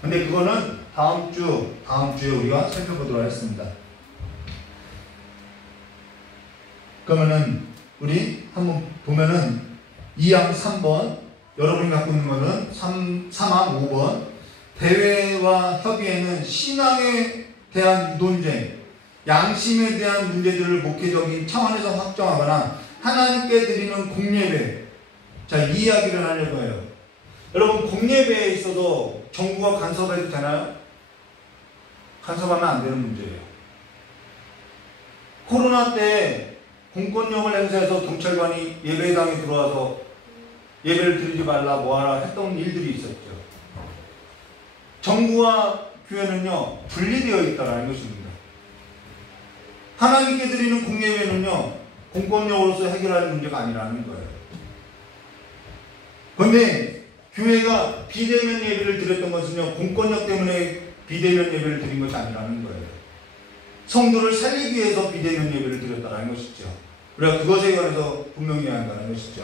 근데 그거는 다음 주에 우리가 살펴보도록 하겠습니다. 그러면은 우리 한번 보면은 2항 3번, 여러분이 갖고 있는 거는 3항 5번, 대회와 협의회는 신앙에 대한 논쟁, 양심에 대한 문제들을 목회적인 차원에서 확정하거나 하나님께 드리는 공예배. 자, 이 이야기를 하려고 해요. 여러분, 공예배에 있어서 정부가 간섭해도 되나요? 간섭하면 안 되는 문제예요. 코로나 때 공권력을 행사해서 경찰관이 예배당에 들어와서 예배를 드리지 말라 뭐하라 했던 일들이 있었죠. 정부와 교회는요 분리되어 있다는 것입니다. 하나님께 드리는 공예배는요 공권력으로서 해결하는 문제가 아니라는 거예요. 그런데 교회가 비대면 예배를 드렸던 것은요 공권력 때문에 비대면 예배를 드린 것이 아니라는 거예요. 성도를 살리기 위해서 비대면 예배를 드렸다는 것이죠. 우리가 그것에 관해서 분명히 해야 한다는 것이죠.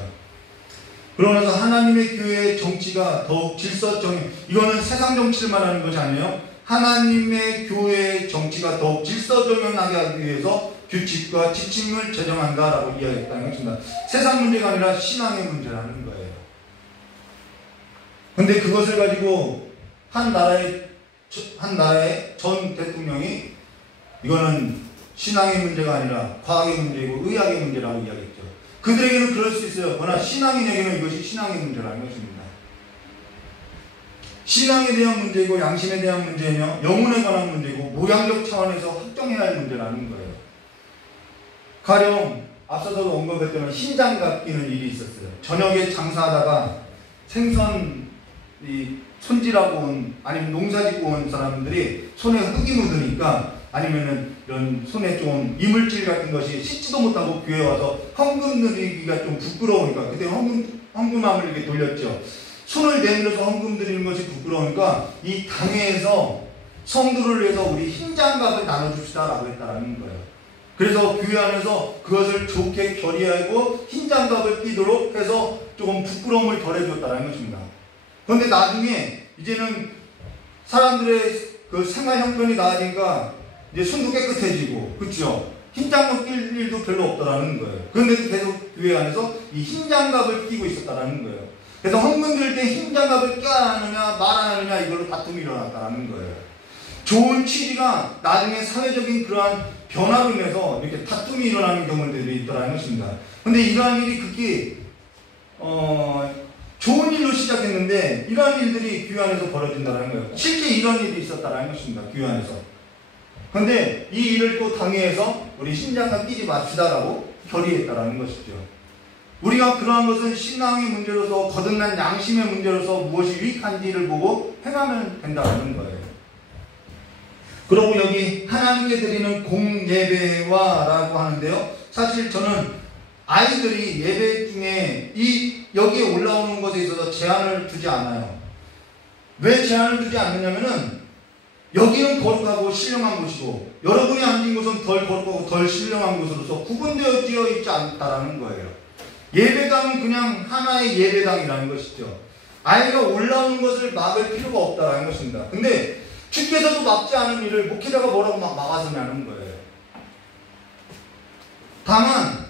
그러면서 하나님의 교회의 정치가 더욱 질서정연, 이거는 세상 정치를 말하는 것이 아니에요. 하나님의 교회의 정치가 더욱 질서정연하게 하기 위해서 규칙과 지침을 제정한다라고 이야기했다는 것입니다. 세상 문제가 아니라 신앙의 문제라는 거예요. 근데 그것을 가지고 한 나라의 전 대통령이 이거는 신앙의 문제가 아니라 과학의 문제이고 의학의 문제라고 이야기했죠. 그들에게는 그럴 수 있어요. 그러나 신앙인에게는 이것이 신앙의 문제라는 것입니다. 신앙에 대한 문제이고 양심에 대한 문제며 영혼에 관한 문제이고 모양적 차원에서 확정해야 할 문제라는 거예요. 가령 앞서서도 언급했던 흰장갑 끼는 일이 있었어요. 저녁에 장사하다가 생선 손질하고 온 아니면 농사 짓고 온 사람들이 손에 흙이 묻으니까 아니면은 이런 손에 좀 이물질 같은 것이 씻지도 못하고 교회에 와서 헌금 드리기가 좀 부끄러우니까 그때 헌금함을 이렇게 돌렸죠. 손을 내밀어서 헌금 드리는 것이 부끄러우니까 이 당회에서 성도를 위해서 우리 흰장갑을 나눠줍시다라고 했다라는 거예요. 그래서 교회 안에서 그것을 좋게 결의하고 흰장갑을 끼도록 해서 조금 부끄러움을 덜해줬다라는 것입니다. 그런데 나중에 이제는 사람들의 그 생활 형편이 나아지니까 이제 손도 깨끗해지고, 그렇죠? 흰장갑 낄 일도 별로 없더라는 거예요. 그런데도 계속 교회 안에서 이 흰장갑을 끼고 있었다라는 거예요. 그래서 헌금 드릴 때 흰장갑을 껴야 하느냐 말아야 하느냐 이걸로 다툼이 일어났다는 거예요. 좋은 취지가 나중에 사회적인 그러한 변화로 인해서 이렇게 다툼이 일어나는 경우들이 있더라는 것입니다. 그런데 이러한 일이 극히 좋은 일로 시작했는데 이러한 일들이 교회 안에서 벌어진다는 거예요. 실제 이런 일이 있었다는 것입니다. 교회 안에서. 그런데 이 일을 또 당회에서 우리 흰장갑 끼지 맙시다라고 결의했다라는 것이죠. 우리가 그러한 것은 신앙의 문제로서 거듭난 양심의 문제로서 무엇이 유익한지를 보고 행하면 된다는 거예요. 그리고 여기 하나님께 드리는 공예배화라고 하는데요. 사실 저는 아이들이 예배 중에 여기에 올라오는 것에 있어서 제한을 두지 않아요. 왜 제한을 두지 않느냐면은 여기는 거룩하고 신령한 곳이고 여러분이 앉은 곳은 덜 거룩하고 덜 신령한 곳으로서 구분되어 있지 않다라는 거예요. 예배당은 그냥 하나의 예배당이라는 것이죠. 아이가 올라오는 것을 막을 필요가 없다라는 것입니다. 근데 주께서도 막지 않은 일을 목회자가 뭐라고 막 막아서는 하는 거예요. 다만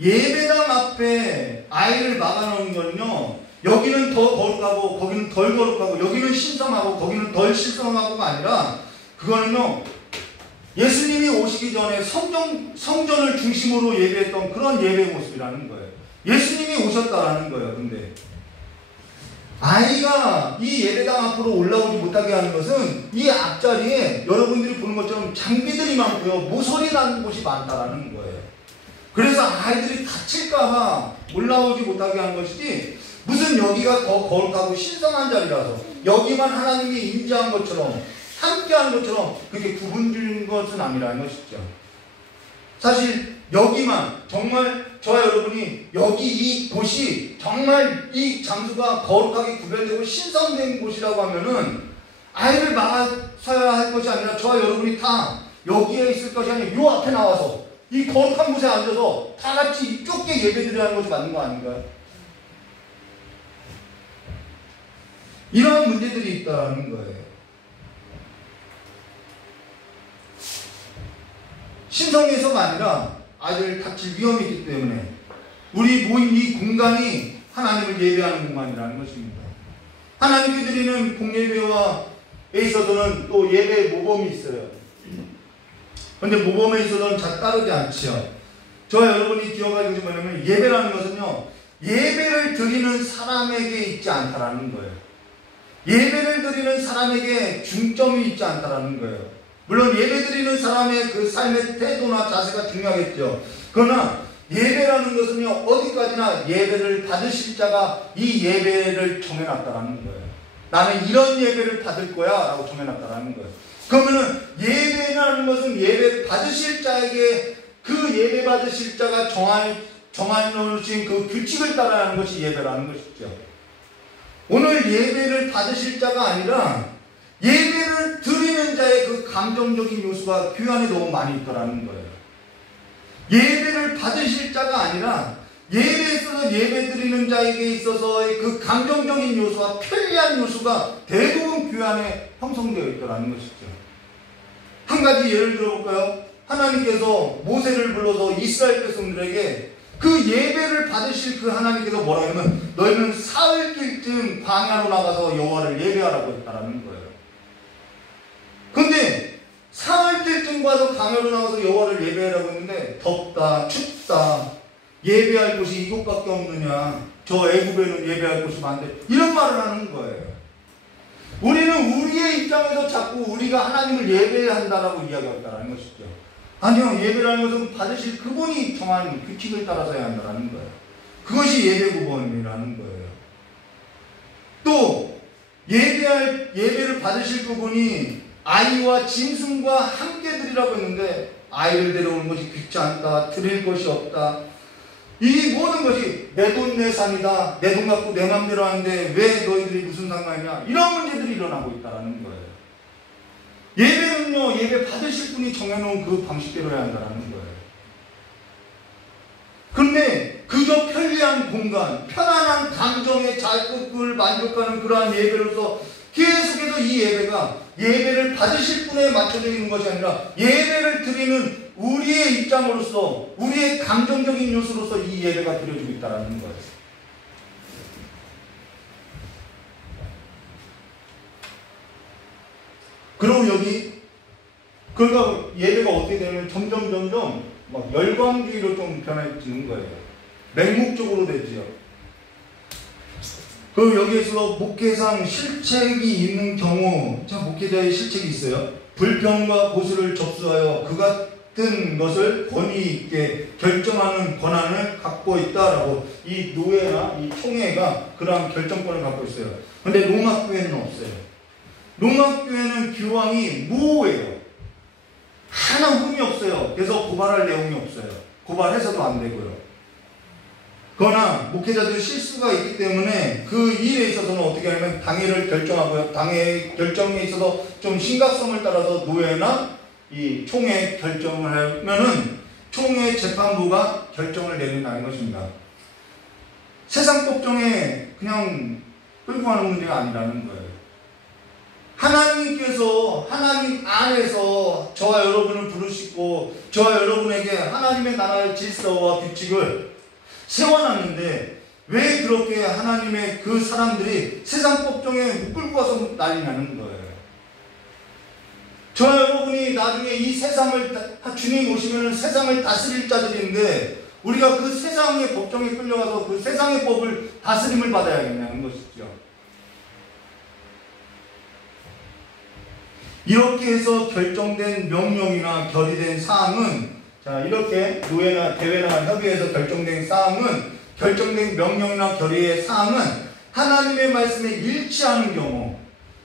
예배당 앞에 아이를 막아놓은 건요, 여기는 더 거룩하고 거기는 덜 거룩하고 여기는 신성하고 거기는 덜 신성하고가 아니라 그거는요, 예수님이 오시기 전에 성전을 중심으로 예배했던 그런 예배 모습이라는 거예요. 예수님이 오셨다라는 거예요. 근데 아이가 이 예배당 앞으로 올라오지 못하게 하는 것은 이 앞자리에 여러분들이 보는 것처럼 장비들이 많고요, 모서리 나는 곳이 많다라는 거예요. 그래서 아이들이 다칠까봐 올라오지 못하게 하는 것이지, 무슨 여기가 더 거룩하고 신성한 자리라서 여기만 하나님이 임재한 것처럼 함께하는 것처럼 그렇게 구분된 것은 아니라는 것이죠. 사실 여기만 정말 저와 여러분이 여기 이 곳이 정말 이 장소가 거룩하게 구별되고 신성된 곳이라고 하면은 아이를 막아서야 할 것이 아니라 저와 여러분이 다 여기에 있을 것이 아니라 요 앞에 나와서 이 거룩한 곳에 앉아서 다 같이 이쪽에 예배드려야 하는 것이 맞는 거 아닌가요? 이러한 문제들이 있다는 거예요. 신성에서가 아니라 아이들 다칠 위험이 있기 때문에 우리 모인 이 공간이 하나님을 예배하는 공간이라는 것입니다. 하나님께 드리는 공예배에 있어서는 또 예배 모범이 있어요. 그런데 모범에 있어서는 잘 따르지 않지요. 저와 여러분이 기억하기 좀 뭐냐면, 예배라는 것은요, 예배를 드리는 사람에게 있지 않다라는 거예요. 예배를 드리는 사람에게 중점이 있지 않다라는 거예요. 물론 예배 드리는 사람의 그 삶의 태도나 자세가 중요하겠죠. 그러나 예배라는 것은요, 어디까지나 예배를 받으실 자가 이 예배를 정해놨다라는 거예요. 나는 이런 예배를 받을 거야 라고 정해놨다라는 거예요. 그러면은 예배라는 것은 예배 받으실 자에게 그 예배 받으실 자가 정해놓으신 그 규칙을 따라야 하는 것이 예배라는 것이죠. 오늘 예배를 받으실 자가 아니라 예배를 드리는 자의 그 감정적인 요소가 교회 안에 너무 많이 있더라는 거예요. 예배를 받으실 자가 아니라 예배에 있어서 예배 드리는 자에게 있어서의 그 감정적인 요소와 편리한 요소가 대부분 교회 안에 형성되어 있더라는 것이죠. 한 가지 예를 들어볼까요? 하나님께서 모세를 불러서 이스라엘 백성들에게 그 예배를 받으실 그 하나님께서 뭐라고 하냐면, 너희는 사흘길쯤 광야로 나가서 여호와를 예배하라고 했다라는 거예요. 근데 사흘길쯤 가서 광야로 나가서 여호와를 예배하라고 했는데, 덥다, 춥다, 예배할 곳이 이곳밖에 없느냐, 저 애굽에는 예배할 곳이 많은데, 이런 말을 하는 거예요. 우리는 우리의 입장에서 자꾸 우리가 하나님을 예배한다라고 이야기한다는 것이죠. 아니요, 예배라는 것은 받으실 그분이 정한 규칙을 따라서 해야 한다는 거예요. 그것이 예배구범이라는 거예요. 또 예배를 받으실 그분이 아이와 짐승과 함께 드리라고 했는데, 아이를 데려오는 것이 귀찮다, 드릴 것이 없다, 이 모든 것이 내 돈 내 산이다, 내 돈 갖고 내 맘대로 하는데 왜 너희들이 무슨 상관이냐, 이런 문제들이 일어나고 있다는 거예요. 예배는요, 예배 받으실 분이 정해놓은 그 방식대로 해야 한다는 거예요. 그런데 그저 편리한 공간, 편안한 감정의 자극을 만족하는 그러한 예배로서 계속해서 이 예배가 예배를 받으실 분에 맞춰져 있는 것이 아니라 예배를 드리는 우리의 입장으로서, 우리의 감정적인 요소로서 이 예배가 드려지고 있다는 거예요. 그리고 그러니까 예배가 어떻게 되면 점점 막 열광주의로 좀 변해지는 거예요. 맹목적으로 되지요. 그리고 여기에서 목회상 실책이 있는 경우, 자, 목회자의 실책이 있어요. 불평과 고소를 접수하여 그 같은 것을 권위 있게 결정하는 권한을 갖고 있다라고, 이 노회나 이 총회가 그러한 결정권을 갖고 있어요. 근데 로마 교회는 없어요. 로마 교회는 교황이 무호예요. 하나 흠이 없어요. 그래서 고발할 내용이 없어요. 고발해서도 안 되고요. 그러나 목회자들 실수가 있기 때문에 그 일에 있어서는 어떻게 하냐면 당회를 결정하고요. 당회 결정에 있어서 좀 심각성을 따라서 노회나 이 총회 결정을 하면은 총회 재판부가 결정을 내린다는 것입니다. 세상 법정에 그냥 끌고 가는 문제가 아니라는 거예요. 하나님께서 하나님 안에서 저와 여러분을 부르시고 저와 여러분에게 하나님의 나라의 질서와 규칙을 세워놨는데 왜 그렇게 하나님의 그 사람들이 세상 법정에 못 끌고 가서 난리 나는 거예요. 저와 여러분이 나중에 이 세상을 주님 오시면 세상을 다스릴 자들인데 우리가 그 세상의 법정에 끌려가서 그 세상의 법을 다스림을 받아야겠냐는 것이죠. 이렇게 해서 결정된 명령이나 결의된 사항은 자 이렇게 노예나 대회나 협의에서 결정된 사항은 결정된 명령이나 결의의 사항은 하나님의 말씀에 일치하는 경우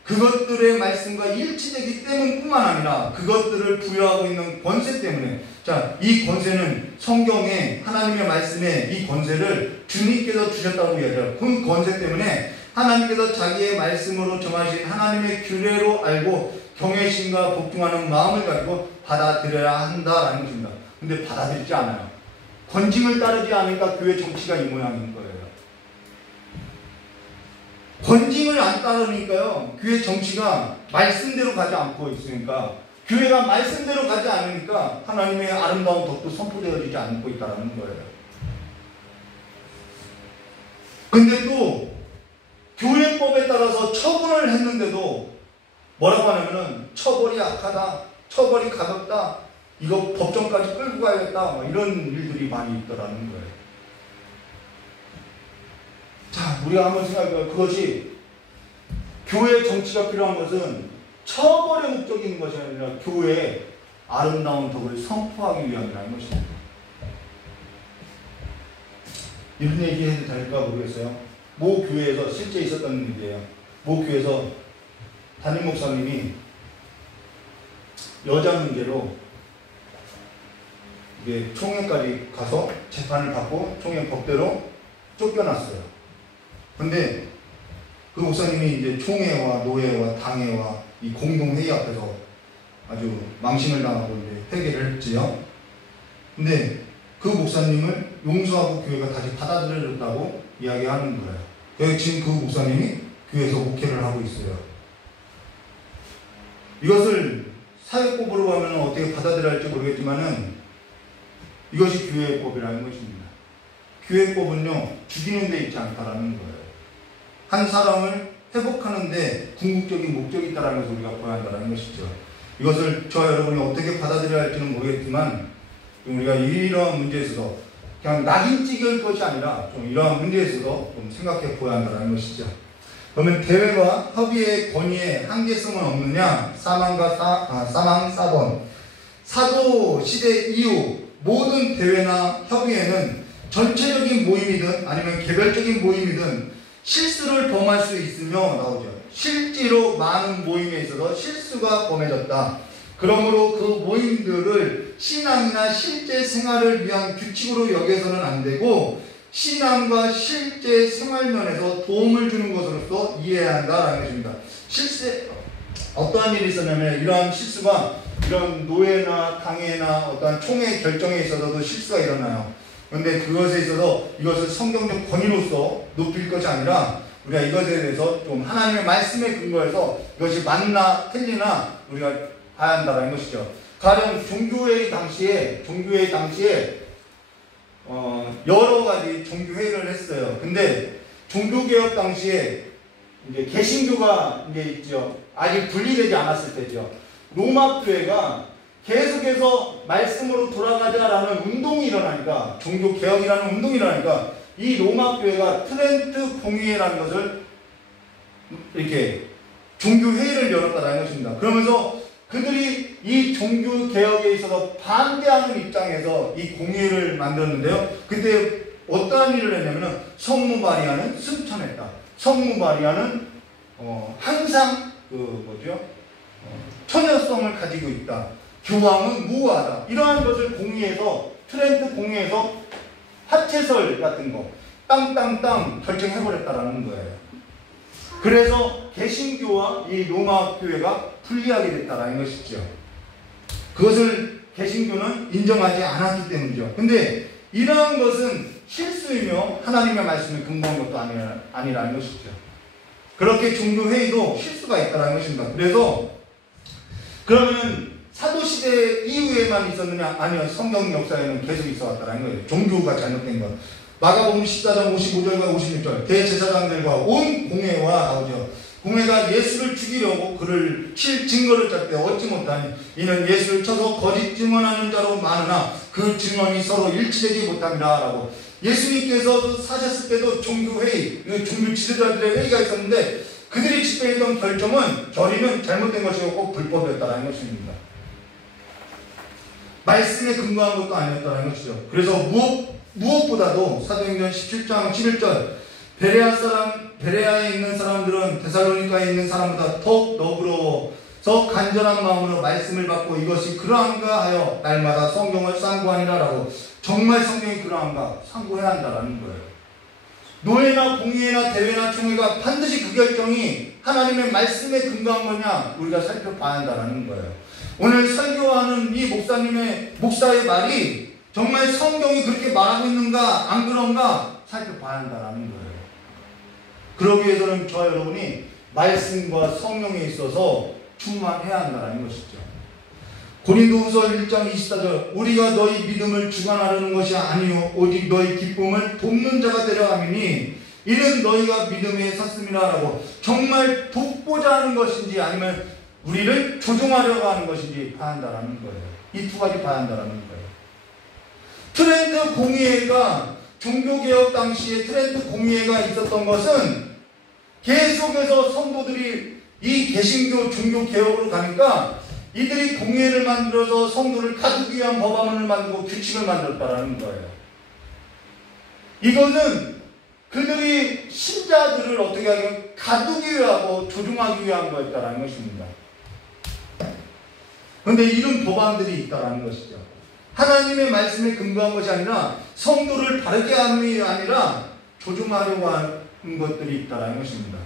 그것들의 말씀과 일치되기 때문뿐만 아니라 그것들을 부여하고 있는 권세 때문에 자, 이 권세는 성경에 하나님의 말씀에 이 권세를 주님께서 주셨다고 이야기해요. 그 권세 때문에 하나님께서 자기의 말씀으로 정하신 하나님의 규례로 알고 경외심과 복종하는 마음을 가지고 받아들여야 한다라는 것입니다. 근데 받아들이지 않아요. 권징을 따르지 않으니까 교회 정치가 이 모양인 거예요. 권징을 안 따르니까요. 교회 정치가 말씀대로 가지 않고 있으니까 교회가 말씀대로 가지 않으니까 하나님의 아름다운 덕도 선포되어지지 않고 있다는 거예요. 근데 또 교회법에 따라서 처분을 했는데도 뭐라고 하냐면은 처벌이 악하다, 처벌이 가볍다, 이거 법정까지 끌고 가야겠다, 뭐 이런 일들이 많이 있더라는 거예요. 자, 우리가 한번 생각해봐요. 그것이 교회 정치가 필요한 것은 처벌의 목적이 있는 것이 아니라 교회의 아름다운 덕을 선포하기 위함이라는 것입니다. 이런 얘기 해도 될까 모르겠어요. 모 교회에서 실제 있었던 일이에요. 모 교회에서 담임 목사님이 여자 문제로 이게 총회까지 가서 재판을 받고 총회 법대로 쫓겨났어요. 근데 그 목사님이 이제 총회와 노회와 당회와 이 공동회의 앞에서 아주 망신을 당하고 이제 회개를 했지요. 근데 그 목사님을 용서하고 교회가 다시 받아들여줬다고 이야기하는 거예요. 지금 그 목사님이 교회에서 목회를 하고 있어요. 이것을 사회법으로 가면 어떻게 받아들여야 할지 모르겠지만은 이것이 교회법이라는 것입니다. 교회법은요, 죽이는 데 있지 않다라는 거예요. 한 사람을 회복하는데 궁극적인 목적이 있다는 것을 우리가 보아야 한다는 것이죠. 이것을 저와 여러분이 어떻게 받아들여야 할지는 모르겠지만 우리가 이러한 문제에 있어서 그냥 낙인 찍을 것이 아니라 좀 이러한 문제에 있어서 좀 생각해 보아야 한다는 것이죠. 그러면 대회와 협의의 권위에 한계성은 없느냐? 사망 4번. 사도 시대 이후 모든 대회나 협의회는 전체적인 모임이든 아니면 개별적인 모임이든 실수를 범할 수 있으며 나오죠. 실제로 많은 모임에 있어서 실수가 범해졌다. 그러므로 그 모임들을 신앙이나 실제 생활을 위한 규칙으로 여겨서는 안 되고 신앙과 실제 생활면에서 도움을 주는 것으로서 이해해야 한다라는 것입니다. 실제 어떠한 일이 있었냐면 이러한 실수가 이런 노예나 당회나 어떠한 총회 결정에 있어서도 실수가 일어나요. 그런데 그것에 있어서 이것을 성경적 권위로서 높일 것이 아니라 우리가 이것에 대해서 좀 하나님의 말씀에 근거해서 이것이 맞나 틀리나 우리가 봐야 한다는 것이죠. 가령 종교회의 당시에 여러 가지 종교회의를 했어요. 근데 종교개혁 당시에 이제 개신교가 이제 있죠. 아직 분리되지 않았을 때죠. 로마 교회가 계속해서 말씀으로 돌아가자라는 운동이 일어나니까, 종교개혁이라는 운동이 일어나니까 이 로마 교회가 트렌트 공의회라는 것을 이렇게 종교회의를 열었다는 것입니다. 그러면서 그들이 이 종교개혁에 있어서 반대하는 입장에서 이 공의회를 만들었는데요. 그때 어떠한 일을 했냐면 성모 마리아는 승천했다. 성모 마리아는 항상 처녀성을 가지고 있다. 교황은 무하다. 이러한 것을 공의에서 트렌트 공의에서 하체설 같은 거 땅땅땅 결정해버렸다라는 거예요. 그래서 개신교와 이 로마 교회가 분리하게 됐다라는 것이죠. 그것을 개신교는 인정하지 않았기 때문이죠. 근데 이러한 것은 실수이며 하나님의 말씀에 근거한 것도 아니라는 것이죠. 그렇게 종교회의도 실수가 있다는 것입니다. 그래서 그러면 사도시대 이후에만 있었느냐? 아니요. 성경 역사에는 계속 있어 왔다는 거예요. 종교가 잘못된 것. 마가복음 14장 55절과 56절 대제사장들과 온 공회와 나오죠. 공회가 예수를 죽이려고 그를 칠 증거를 찾되 얻지 못하니 이는 예수를 쳐서 거짓 증언하는 자로 많으나 그 증언이 서로 일치되지 못합니다. 라고 예수님께서 사셨을 때도 종교회의, 종교 지도자들의 회의가 있었는데 그들이 집회했던 결정은 결의는 잘못된 것이고 꼭 불법이었다는 것입니다. 말씀에 근거한 것도 아니었다는 것이죠. 그래서 무엇보다도 사도행전 17장 11절 베레아에 있는 사람들은 데살로니가에 있는 사람보다 더욱 너그러워서 간절한 마음으로 말씀을 받고 이것이 그러한가 하여 날마다 성경을 상고하니라 라고 정말 성경이 그러한가 상고해야 한다라는 거예요. 노예나 공의회나 대회나 총회가 반드시 그 결정이 하나님의 말씀에 근거한 거냐 우리가 살펴봐야 한다는 거예요. 오늘 설교하는 이 목사의 말이 정말 성경이 그렇게 말하고 있는가 안 그런가 살펴봐야 한다는 거예요. 그러기 위해서는 저와 여러분이 말씀과 성령에 있어서 충만해야 한다는 것이죠. 고린도후서 1장 24절 우리가 너희 믿음을 주관하려는 것이 아니요 오직 너희 기쁨을 돕는 자가 되려 함이니 이는 너희가 믿음에 섰음이라 라고 정말 돕고자 하는 것인지 아니면 우리를 조종하려고 하는 것인지 봐야 한다는 거예요. 이 두 가지 봐야 한다는 거예요. 트렌트 공의회가 종교개혁 당시에 트렌트 공의회가 있었던 것은 계속해서 성도들이 이 개신교 종교개혁으로 가니까 이들이 공의회를 만들어서 성도를 가두기 위한 법안을 만들고 규칙을 만들었다는 거예요. 이것은 그들이 신자들을 어떻게 하면 가두기 위하고 조종하기 위한 거였다는 것입니다. 그런데 이런 법안들이 있다는 것이죠. 하나님의 말씀에 근거한 것이 아니라 성도를 바르게 함이 아니라 조종하려고 하는 것들이 있다는 것입니다.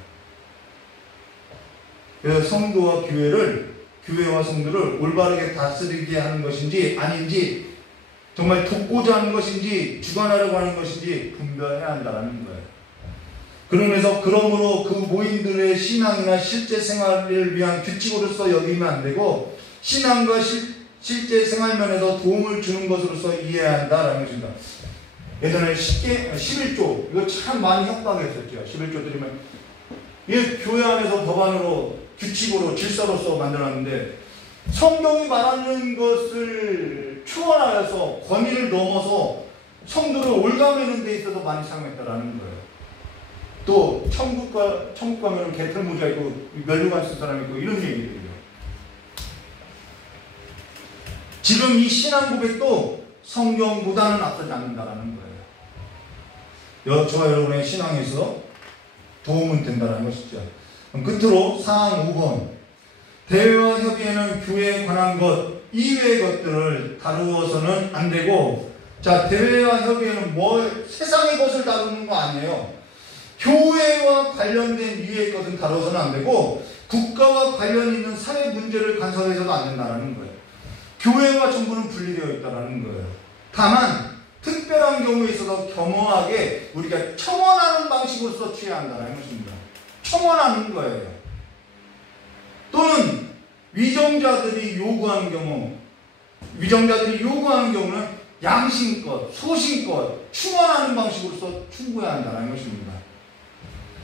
그래서 성도와 교회와 성도를 올바르게 다스리게 하는 것인지 아닌지 정말 돕고자 하는 것인지 주관하려고 하는 것인지 분별해야 한다는 거예요. 그러므로 그 모임들의 신앙이나 실제 생활을 위한 규칙으로서 여기면 안 되고 신앙과 실제 생활면에서 도움을 주는 것으로서 이해해야 한다는 것입니다. 예전에 11조 이거 참 많이 협박했었죠. 11조 드리면 이게 교회 안에서 법안으로 규칙으로 질서로서 만들어놨는데 성경이 말하는 것을 추월하여서 권위를 넘어서 성도를 올가매는 데 있어서 많이 사용했다라는 거예요. 또 천국 가면 개털모자 있고 면류관 쓴 사람 있고 이런 얘기들이요. 지금 이 신앙 고백도 성경보다는 앞서지 않는다라는 거예요. 저와 여러분의 신앙에서 도움은 된다는 것이죠. 끝으로 사항 5번 대회와 협의회는 교회에 관한 것 이외의 것들을 다루어서는 안 되고 자 대회와 협의회는 세상의 것을 다루는 거 아니에요. 교회와 관련된 이외의 것은 다루어서는 안 되고 국가와 관련 있는 사회 문제를 간섭해서도 안 된다는 거예요. 교회와 정부는 분리되어 있다는 거예요. 다만 특별한 경우에 있어서 겸허하게 우리가 청원하는 방식으로서 취해야 한다는 것입니다. 청원하는 거예요. 또는 위정자들이 요구하는 경우는 양심껏, 소신껏 충원하는 방식으로서 충고해야 한다는 것입니다.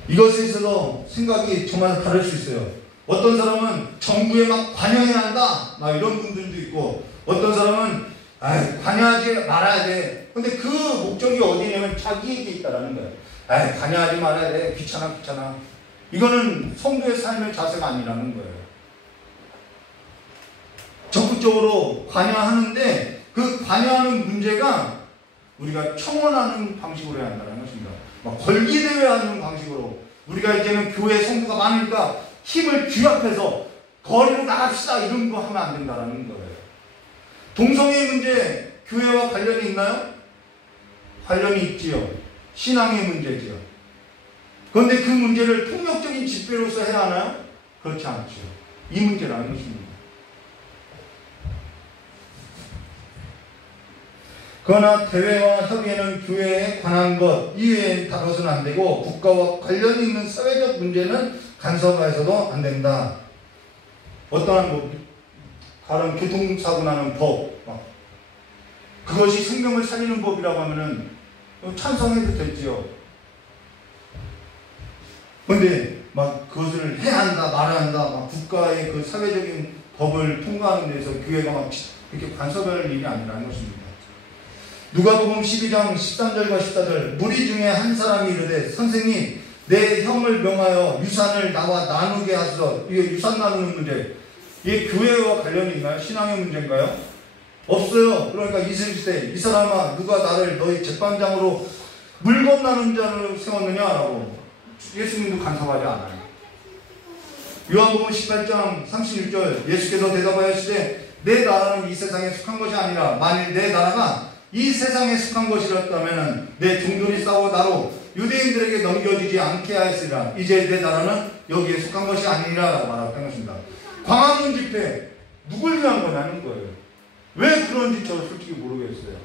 이것에 있어서 생각이 정말 다를 수 있어요. 어떤 사람은 정부에 막 관여해야 한다, 막 이런 분들도 있고, 어떤 사람은 관여하지 말아야 돼. 근데 그 목적이 어디냐면 자기에게 있다라는 거예요. 관여하지 말아야 돼. 귀찮아. 이거는 성도의 삶의 자세가 아니라는 거예요. 적극적으로 관여하는데 그 관여하는 문제가 우리가 청원하는 방식으로 해야 한다는 것입니다. 막 걸기대회하는 방식으로 우리가 이제는 교회 성도가 많으니까 힘을 규합해서 거리로 나갑시다 이런 거 하면 안 된다는 거예요. 동성애 문제 교회와 관련이 있나요? 관련이 있지요. 신앙의 문제지요. 그런데 그 문제를 폭력적인 집회로서 해야 하나요? 그렇지 않죠. 이 문제라는 것입니다. 그러나 대회와 협의회는 교회에 관한 것 이외에 다뤄서는 안 되고 국가와 관련이 있는 사회적 문제는 간섭해서도 안 된다. 어떠한 가령 교통사고 나는 법, 그것이 생명을 살리는 법이라고 하면은 찬성해도 되지요. 근데 막 그것을 해야 한다, 말아야 한다, 막 국가의 그 사회적인 법을 통과하는 데서 교회가 막 이렇게 간섭할 일이 아니라는 것입니다. 누가복음 12장 13절과 14절 무리 중에 한 사람이 이르되 선생님 내 형을 명하여 유산을 나와 나누게 하소서. 이게 유산 나누는 문제, 이게 교회와 관련이 있나요? 신앙의 문제인가요? 없어요. 그러니까 이 시대 이 사람아 누가 나를 너희 재판장으로 물건 나누는 자를 세웠느냐라고 예수님도 간섭하지 않아요. 요한복음 18장 36절 예수께서 대답하시되 내 나라는 이 세상에 속한 것이 아니라 만일 내 나라가 이 세상에 속한 것이었다면 내 종들이 싸워 나로 유대인들에게 넘겨지지 않게 하였으리라. 이제 내 나라는 여기에 속한 것이 아니라 라고 말했던 것입니다. 광화문 집회 누굴 위한 거냐는 거예요. 왜 그런지 저 솔직히 모르겠어요.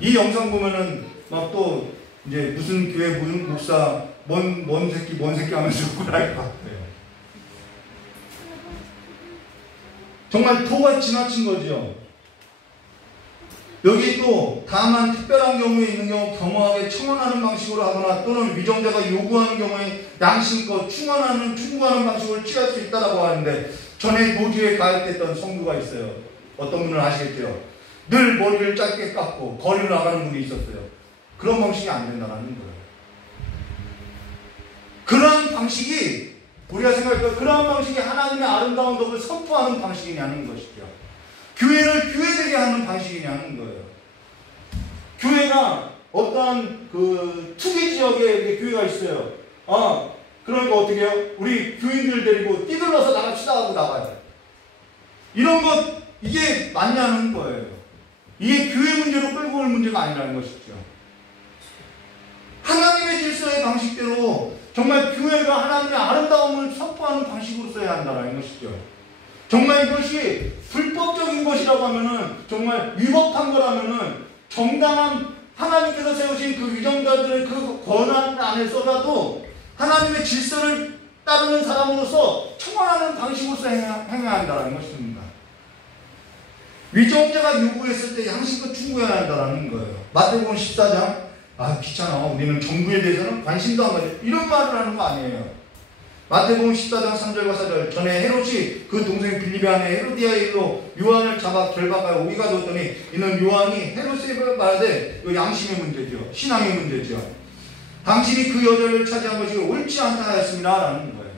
이 영상 보면은 막 또 이제 무슨 교회 무슨 목사 뭔 새끼 하면서 그럴 것 같아요. 정말 도가 지나친 거죠. 여기 또 다만 특별한 경우에 있는 경우 겸허하게 청원하는 방식으로 하거나 또는 위정자가 요구하는 경우에 양심껏 충고하는 방식으로 취할 수 있다고 하는데 전에 노주에 가입됐던 성도가 있어요. 어떤 분은 아시겠죠? 늘 머리를 짧게 깎고 거리를 나가는 분이 있었어요. 그런 방식이 안 된다는 거예요. 그런 방식이 우리가 생각할 그런 방식이 하나님의 아름다운 법을 선포하는 방식이냐는 것이죠. 교회를 교회되게 하는 방식이냐는 거예요. 교회가 어떠한 그 투기 지역에 교회가 있어요. 그러니까 어떻게 해요? 우리 교인들 데리고 뛰들러서 나갑시다 하고 나가요. 이런 것 이게 맞냐는 거예요. 이게 교회 문제로 끌고 올 문제가 아니라는 것이죠. 하나님의 질서의 방식대로 정말 교회가 하나님의 아름다움을 선포하는 방식으로 써야 한다는 것이죠. 정말 이것이 불법적인 것이라고 하면은 정말 위법한 거라면은 정당한 하나님께서 세우신 그 위정자들의 그 권한 안에서라도 하나님의 질서를 따르는 사람으로서 청원하는 방식으로서 행해야 한다는 것입니다. 위정자가 요구했을 때 양심껏 충고해야 한다는 거예요. 마태복음 14장 귀찮아 우리는 정부에 대해서는 관심도 안 가져 이런 말을 하는 거 아니에요. 마태복음 14장 3절과 4절 전에 헤롯이 그 동생 빌립의 아내 헤로디아의 일로 요한을 잡아 결박하여 오게 가두었더니 이는 요한이 헤롯에게 말하되 양심의 문제죠. 신앙의 문제죠. 당신이 그 여자를 차지한 것이 옳지 않다 하였습니다 라는 거예요.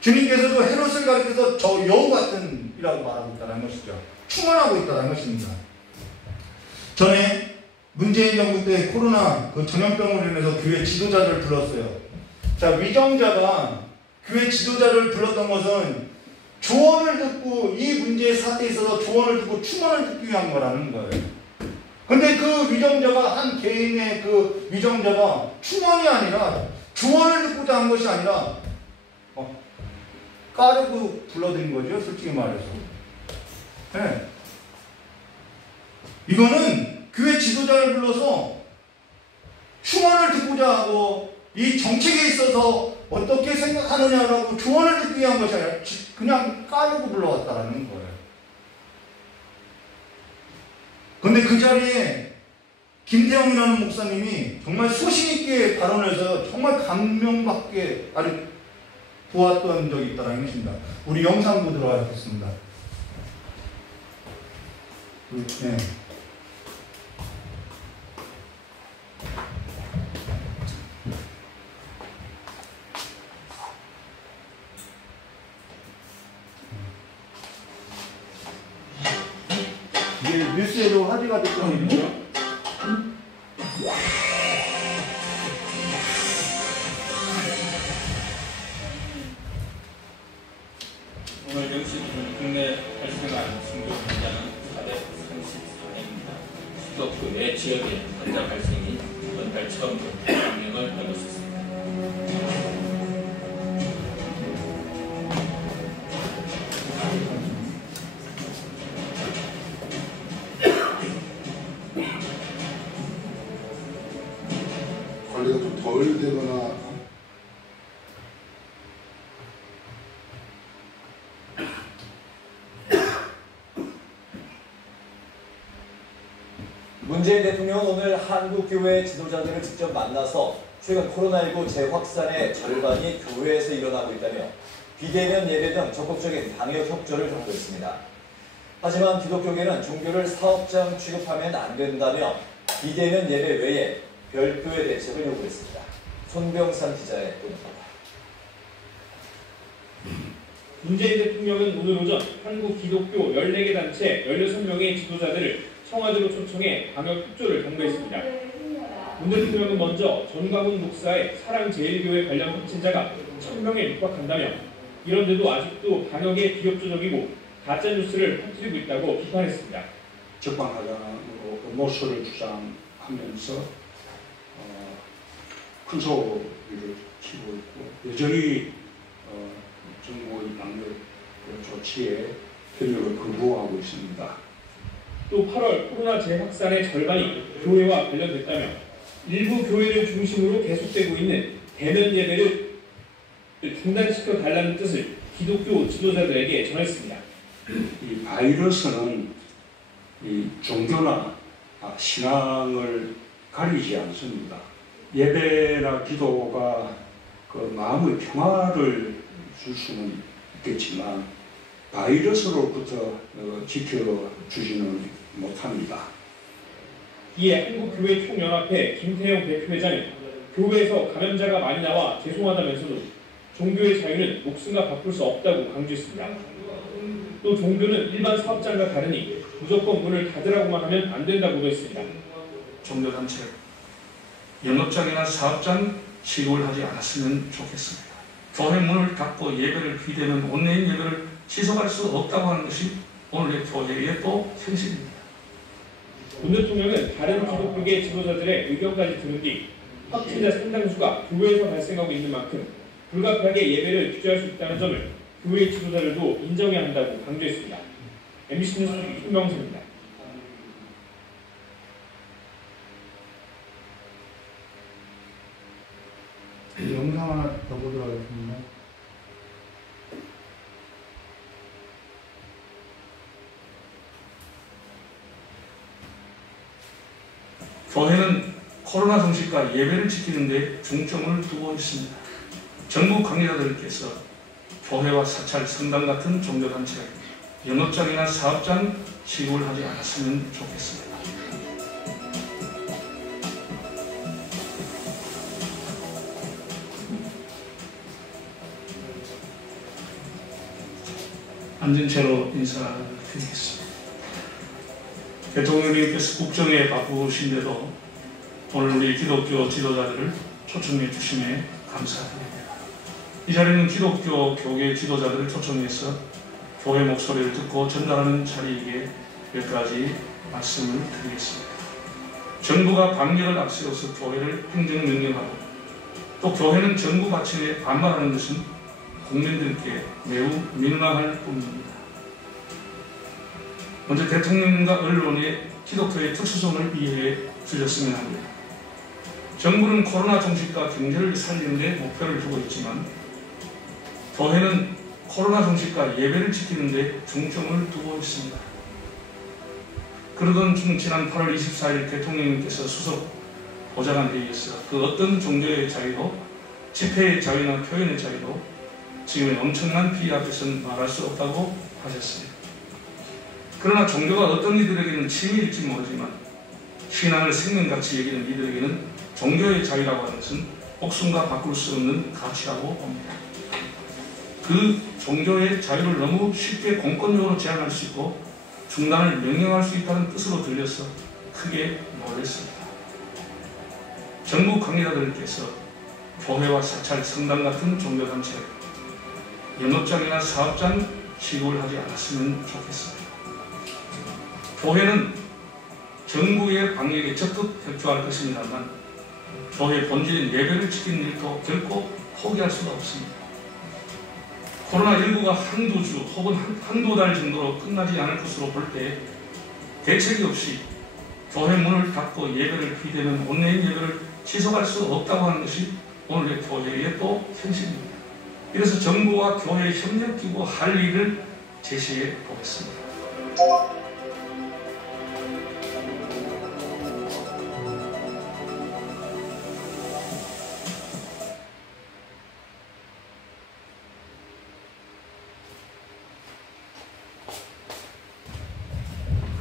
주님께서도 헤롯을 가리켜서 저 여우 같은 이라고 말하고 있다는 것이죠. 충원하고 있다는 것입니다. 전에 문재인 정부 때 코로나 그 전염병으로 인해서 교회 지도자를 불렀어요. 자, 위정자가 교회 지도자를 불렀던 것은 조언을 듣고 이 문제의 사태에 있어서 조언을 듣고 충원을 듣기 위한 거라는 거예요. 근데 그 위정자가 한 개인의 그 위정자가 충원이 아니라 조언을 듣고자 한 것이 아니라 까르고 불러들인 거죠. 솔직히 말해서. 네. 이거는 교회 지도자를 불러서 충원을 듣고자 하고 이 정책에 있어서 어떻게 생각하느냐라고 조언을 듣기 위한 것이 아니라 그냥 까르고 불러왔다라는 거예요. 근데 그 자리에 김태형이라는 목사님이 정말 소신있게 발언해서 정말 감명받게 보았던 적이 있다는 것입니다. 우리 영상 보도록 하겠습니다. 네. 이게 뉴스에도 화제가 됐던 일이죠. 오늘 명시되는 국내 발생한 중독 환자는 434명입니다. 수도권 내 지역에 환자 발생이 이번 달 처음으로 100명을 넘었습니다. 거울되거나 문재인 대통령은 오늘 한국교회 지도자들을 직접 만나서 최근 코로나19 재확산의 절반이 교회에서 일어나고 있다며 비대면 예배 등 적극적인 방역 협조를 당부했습니다. 하지만 기독교계는 종교를 사업장 취급하면 안 된다며 비대면 예배 외에 별도의 대책을 요구했습니다. 손병상 기자의 보도입니다. 문재인 대통령은 오늘 오전 한국 기독교 14개 단체 16명의 지도자들을 청와대로 초청해 방역 협조를 당부했습니다. 문 대통령은 먼저 전광훈 목사의 사랑제일교회 관련 확진자가 1000명에 육박한다며 이런데도 아직도 방역에 비협조적이고 가짜뉴스를 퍼뜨리고 있다고 비판했습니다. 적방하자고 모수를 주장하면서 큰 소리를 치고 있고 여전히 정부의 방역 조치에 편력을 거부하고 있습니다. 또 8월 코로나 재확산의 절반이 교회와 관련됐다며 일부 교회를 중심으로 계속되고 있는 대면 예배를 중단시켜 달라는 뜻을 기독교 지도자들에게 전했습니다. 이 바이러스는 이 종교나 신앙을 가리지 않습니다. 예배나 기도가 그 마음의 평화를 줄 수는 있겠지만 바이러스로부터 지켜주지는 못합니다. 이에 한국교회 총연합회 김태형 대표회장이 교회에서 감염자가 많이 나와 죄송하다면서도 종교의 자유는 목숨과 바꿀 수 없다고 강조했습니다. 또 종교는 일반 사업장과 다르니 무조건 문을 닫으라고만 하면 안 된다고도 했습니다. 종교단체, 영업장이나 사업장 취급을 하지 않았으면 좋겠습니다. 교회 문을 닫고 예배를 비대면 온라인 예배를 지속할 수 없다고 하는 것이 오늘의 교회의 또 현실입니다. 문 대통령은 다른 기독교계 지도자들의 의견까지 들은 뒤 확진자 상당수가 교회에서 발생하고 있는 만큼 불가피하게 예배를 규제할 수 있다는 점을 교회 지도자들도 인정해야 한다고 강조했습니다. MBC 뉴스 손명수입니다. 영상 하나 더 보도록 하겠습니다. 교회는 코로나 정책과 예배를 지키는 데 중점을 두고 있습니다. 정부 관계자들께서 교회와 사찰, 성당 같은 종교단체, 영업장이나 사업장 취급을 하지 않았으면 좋겠습니다. 앉은 채로 인사드리겠습니다. 대통령님께서 국정에 바쁘신데도 오늘 우리 기독교 지도자들을 초청해 주심에 감사드립니다. 이 자리는 기독교 교계 지도자들을 초청해서 교회 목소리를 듣고 전달하는 자리이기에 몇 가지 말씀을 드리겠습니다. 정부가 방역을 앞세워서 교회를 행정명령하고 또 교회는 정부 가치에 반발하는 것은 국민들께 매우 민망할 뿐입니다. 먼저 대통령과 언론에 기독교의 특수성을 이해해 주셨으면 합니다. 정부는 코로나 종식과 경제를 살리는 데 목표를 두고 있지만 교회는 코로나 종식과 예배를 지키는 데 중점을 두고 있습니다. 그러던 중 지난 8월 24일 대통령님께서 수석 보좌관 회의에서 그 어떤 종교의 자유도 집회의 자유나 표현의 자유도 지금의 엄청난 피해 앞에서는 말할 수 없다고 하셨습니다. 그러나 종교가 어떤 이들에게는 침해일지 모르지만 신앙을 생명같이 여기는 이들에게는 종교의 자유라고 하는 것은 목숨과 바꿀 수 없는 가치라고 봅니다. 그 종교의 자유를 너무 쉽게 공권력으로 제한할 수 있고 중단을 명령할 수 있다는 뜻으로 들려서 크게 놀랐습니다. 정부 관계자들께서 교회와 사찰, 성당 같은 종교단체, 영업장이나 사업장 취급을 하지 않았으면 좋겠습니다. 교회는 정부의 방역에 적극 협조할 것입니다만 교회 본질인 예배를 지키는 일도 결코 포기할 수가 없습니다. 코로나19가 한두 주 혹은 한두 달 정도로 끝나지 않을 것으로 볼 때 대책이 없이 교회 문을 닫고 예배를 비대면 온라인 예배를 지속할 수 없다고 하는 것이 오늘의 교회의 또 현실입니다. 이래서 정부와 교회 협력기구 할 일을 제시해 보겠습니다.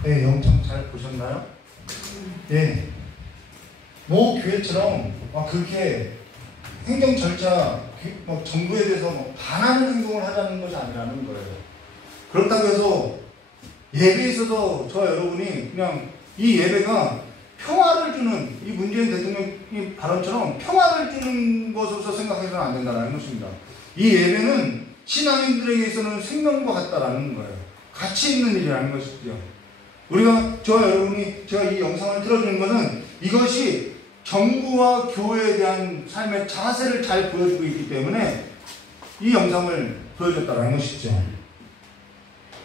네, 영상 잘 보셨나요? 예. 뭐 교회처럼 그렇게 행정 절차, 정부에 대해서 반하는 행동을 하자는 것이 아니라는 거예요. 그렇다고 해서 예배에 있어서 저 여러분이 그냥 이 예배가 평화를 주는, 이 문재인 대통령의 발언처럼 평화를 주는 것으로서 생각해서는 안 된다는 것입니다. 이 예배는 신앙인들에게 있어서는 생명과 같다라는 거예요. 가치 있는 일이라는 것이죠. 우리가, 저와 여러분이, 제가 이 영상을 틀어주는 것은 이것이 정부와 교회에 대한 삶의 자세를 잘 보여주고 있기 때문에 이 영상을 보여줬다는 것이죠.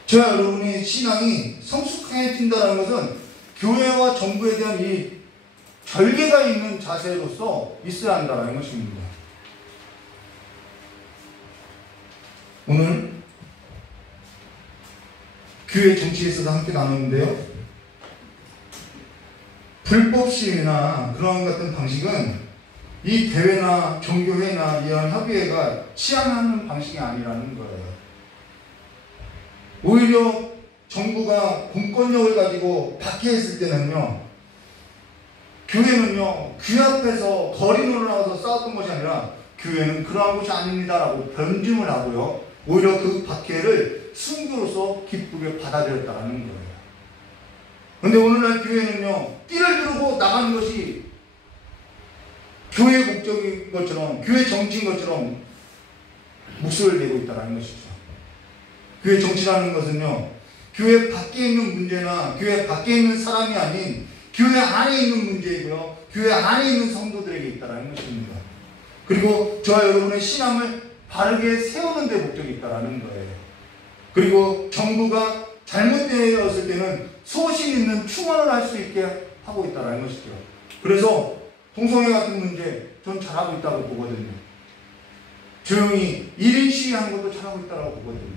저와 여러분이 신앙이 성숙해진다는 것은 교회와 정부에 대한 이 절개가 있는 자세로서 있어야 한다는 것입니다. 오늘 교회 정치에 있어서 함께 나누는데요. 불법 시위나 그런 같은 방식은 이 대회나 종교회나 이런 협의회가 취하는 방식이 아니라는 거예요. 오히려 정부가 공권력을 가지고 박해했을 때는요, 교회는요, 귀 앞에서 거리론을 하고서 싸웠던 것이 아니라 교회는 그러한 것이 아닙니다라고 변증을 하고요, 오히려 그 박해를 순교로서 기쁘게 받아들였다는 거예요. 그런데 오늘날 교회는요, 띠를 두르고 나가는 것이 교회 목적인 것처럼, 교회 정치인 것처럼 목소리를 내고 있다는 것이죠. 교회 정치라는 것은요, 교회 밖에 있는 문제나 교회 밖에 있는 사람이 아닌 교회 안에 있는 문제이고요, 교회 안에 있는 성도들에게 있다는 것입니다. 그리고 저와 여러분의 신앙을 바르게 세우는 데 목적이 있다는 거예요. 그리고 정부가 잘못되었을 때는 소신 있는 충원을 할 수 있게 하고 있다는 것이죠. 그래서 동성애 같은 문제 전 잘하고 있다고 보거든요. 조용히 1인 시위하는 것도 잘하고 있다고 보거든요.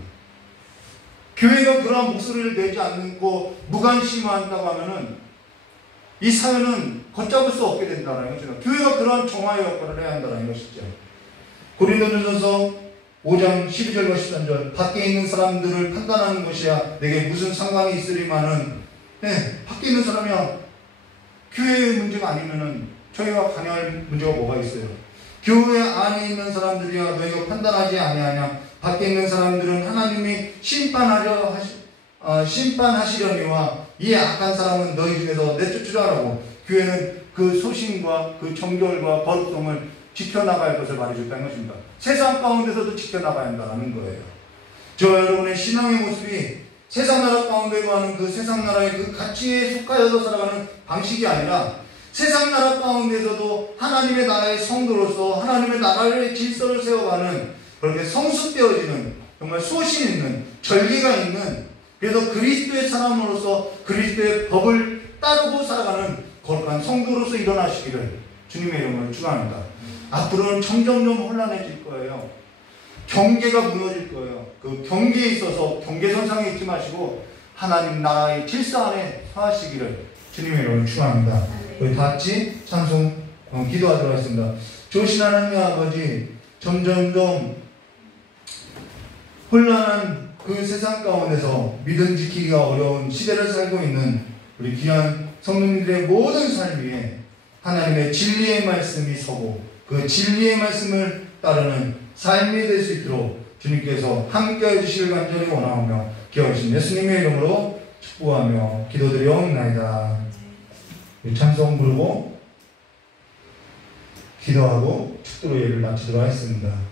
교회가 그러한 목소리를 내지 않고 무관심한다고 하면은 이 사회는 걷잡을 수 없게 된다는 것이죠. 교회가 그러한 정화의 역할을 해야 한다는 것이죠. 고린도전서 5장 12절과 13절, 밖에 있는 사람들을 판단하는 것이야 내게 무슨 상관이 있으리마는, 밖에 있는 사람이야 교회의 문제가 아니면은 저희가 관여할 문제가 뭐가 있어요? 교회 안에 있는 사람들이야 너희가 판단하지 아니하냐? 밖에 있는 사람들은 하나님이 심판하시려니와 이 악한 사람은 너희 중에서 내쫓으라고. 교회는 그 소신과 그 정결과 거룩성을 지켜나가야 할 것을 말해줬다는 것입니다. 세상 가운데서도 지켜나가야 한다는 거예요. 저와 여러분의 신앙의 모습이 세상 나라 가운데 거하는 그 세상 나라의 그 가치에 속하여서 살아가는 방식이 아니라 세상 나라 가운데서도 하나님의 나라의 성도로서 하나님의 나라의 질서를 세워가는, 그렇게 성숙되어지는, 정말 소신 있는, 절개가 있는, 그래서 그리스도의 사람으로서 그리스도의 법을 따르고 살아가는 거룩한 성도로서 일어나시기를 주님의 이름으로 축원합니다. 앞으로는 점점점 혼란해질 거예요. 경계가 무너질 거예요. 그 경계에 있어서 경계선상에 있지 마시고 하나님 나라의 질서 안에 서하시기를 주님의 이름으로 축원합니다. 우리 다 같이 찬송 기도하도록 하겠습니다. 좋으신 하나님 아버지, 점점점 혼란한 그 세상 가운데서 믿음 지키기가 어려운 시대를 살고 있는 우리 귀한 성도님들의 모든 삶 위에 하나님의 진리의 말씀이 서고 그 진리의 말씀을 따르는 삶이 될 수 있도록 주님께서 함께해 주시길 간절히 원하오며 기억하신 예수님의 이름으로 축복하며 기도드리옵나이다. 찬송 부르고 기도하고 축도로 예를 마치도록 하겠습니다.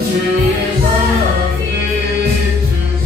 주의 사랑 주세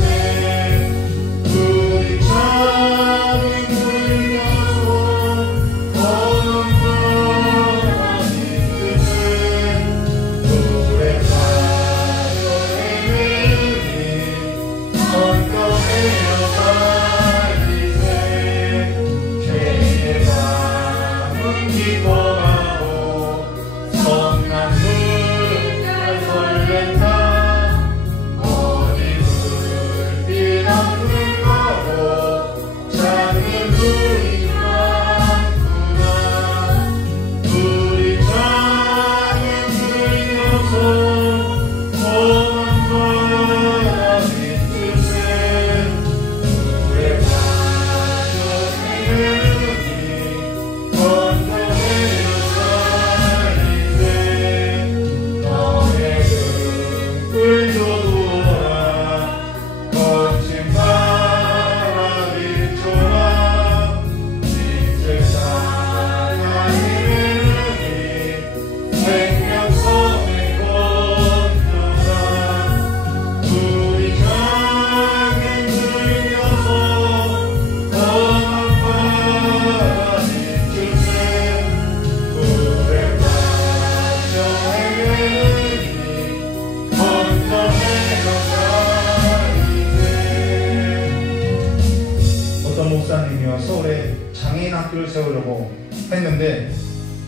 목사님이요 서울에 장애인 학교를 세우려고 했는데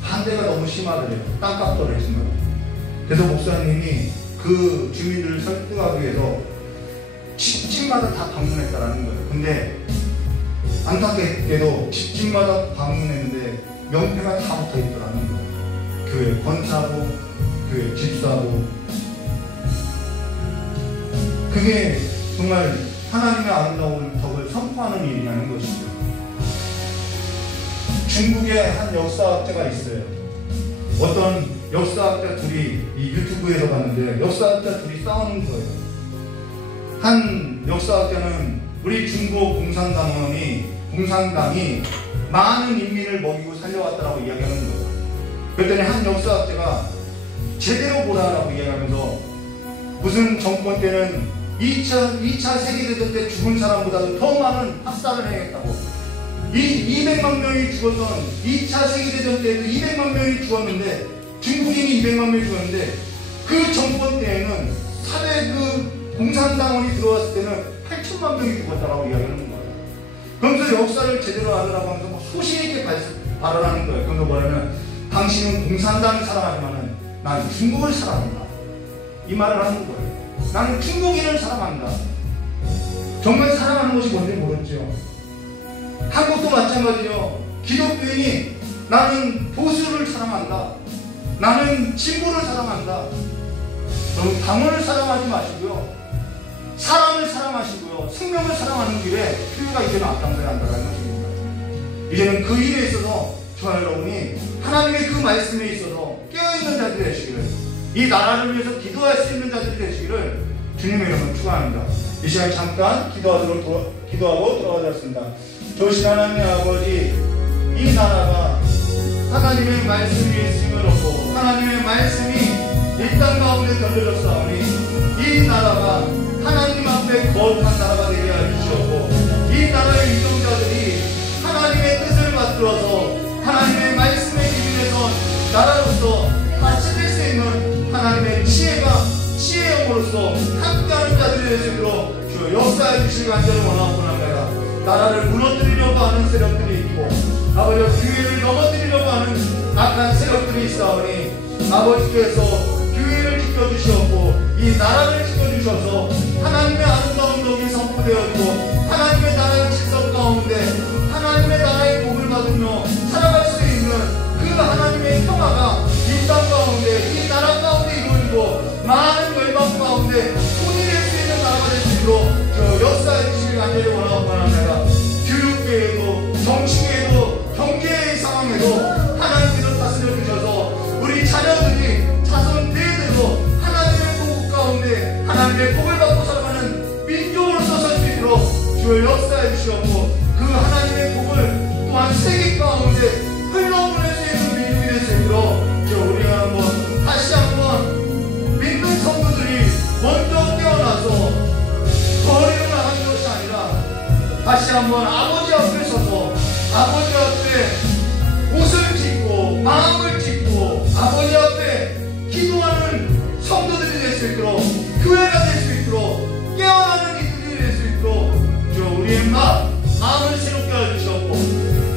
반대가 너무 심하더래요. 땅값도 해준다고. 그래서 목사님이 그 주민들을 설득하기 위해서 집집마다 다 방문했다라는 거예요. 근데 안타깝게도 집집마다 방문했는데 명패가 다 붙어있더라는 거예요. 교회 권사부, 교회 집사부. 그게 정말 하나님의 아름다운 덕을 선포하는 일이라는 것이죠. 중국에 한 역사학자가 있어요. 어떤 역사학자 둘이 이 유튜브에서 봤는데 역사학자 둘이 싸우는 거예요. 한 역사학자는 우리 중국 공산당이 많은 인민을 먹이고 살려왔다라고 이야기하는 거예요. 그랬더니 한 역사학자가 제대로 보라라고 이야기하면서 무슨 정권 때는 2차 세계대전 때 죽은 사람보다도 더 많은 학살을 해야겠다고. 200만 명이 죽었던 2차 세계대전 때에도 200만 명이 죽었는데 중국인이 200만 명이 죽었는데 그 정권 때에는 그 공산당원이 들어왔을 때는 8천만 명이 죽었다라고 이야기하는 거예요. 그러면서 역사를 제대로 알으라고 하면서 소신 있게 발언하는 거예요. 그러면서 뭐냐면 당신은 공산당을 사랑하지만은 난 중국을 사랑한다. 이 말을 하는 거예요. 나는 중국인을 사랑한다. 정말 사랑하는 것이 뭔지 모르죠. 한국도 마찬가지요. 기독교인이 나는 보수를 사랑한다. 나는 진보를 사랑한다. 여러분 당원을 사랑하지 마시고요. 사람을 사랑하시고요. 생명을 사랑하는 길에 교회가 이제는 앞장서야 한다는 것입니다. 이제는 그 일에 있어서 저와 여러분이 하나님의 그 말씀에 있어서 깨어있는 자들이 되시기를, 이 나라를 위해서 기도할 수 있는 자들이 되시기를 주님의 이름으로 축원합니다. 이 시간 잠깐 기도하고 돌아가겠습니다. 좋으신 하나님의 아버지, 이 나라가 하나님의 말씀 위에 힘을 얻고 하나님의 말씀이 이 땅 가운데 던져졌사오니 이 나라가 하나님 앞에 거룩한 나라가 되게 해주시옵고 이 나라의 유동자들이 하나님의 뜻을 받들어서 하나님의 말씀의 기준에서 나라로서 같이 될 수 있는 하나님의 지혜의 영으로서 함께하는 자들이 될 수 있도록 주 역사해 주실 간절히 원하옵고 합니다. 나라를 무너뜨리려고 하는 세력들이 있고 아버지 교회를 넘어뜨리려고 하는 악한 세력들이 있사오니 아버지께서 교회를 지켜주시옵고 이 나라를 지켜주셔서 하나님의 아름다운 덕이 선포되었고 하나님의 나라의 질서 가운데 하나님의 나라의 복을 받으며 살아갈 수 있는 그 하나님의 평화가 이 땅 가운데 이 나라 가운데 이루어지고 많은 열방 가운데 혼이 될 수 있는 나라가 될 수 있도록 저 역사해 주시길 간절히 원하옵고 합니다. 교육계에도 정치계에도 경제의 상황에도 하나님께서 다스려 주셔서 우리 자녀들이 자손 대대로 하나님의 복 가운데 하나님의 복을 받고 살아가는 민족으로서 설 수 있도록 주의 역사해 주시옵고 그 하나님의 복을 또한 세계 가운데 흘러보낼 수 있는 민족이 될 수 있도록 우리가 다시 한번 믿는 성도들이 먼저 깨어나서 거리를 나가는 것이 아니라 다시 한번 아버지 앞에 서서 아버지 앞에 옷을 찢고 마음을 찢고 아버지 앞에 기도하는 성도들이 될 수 있도록 교회가 될 수 있도록 깨어나는 이들이 될 수 있도록 우리의 마음을 새롭게 해주셨고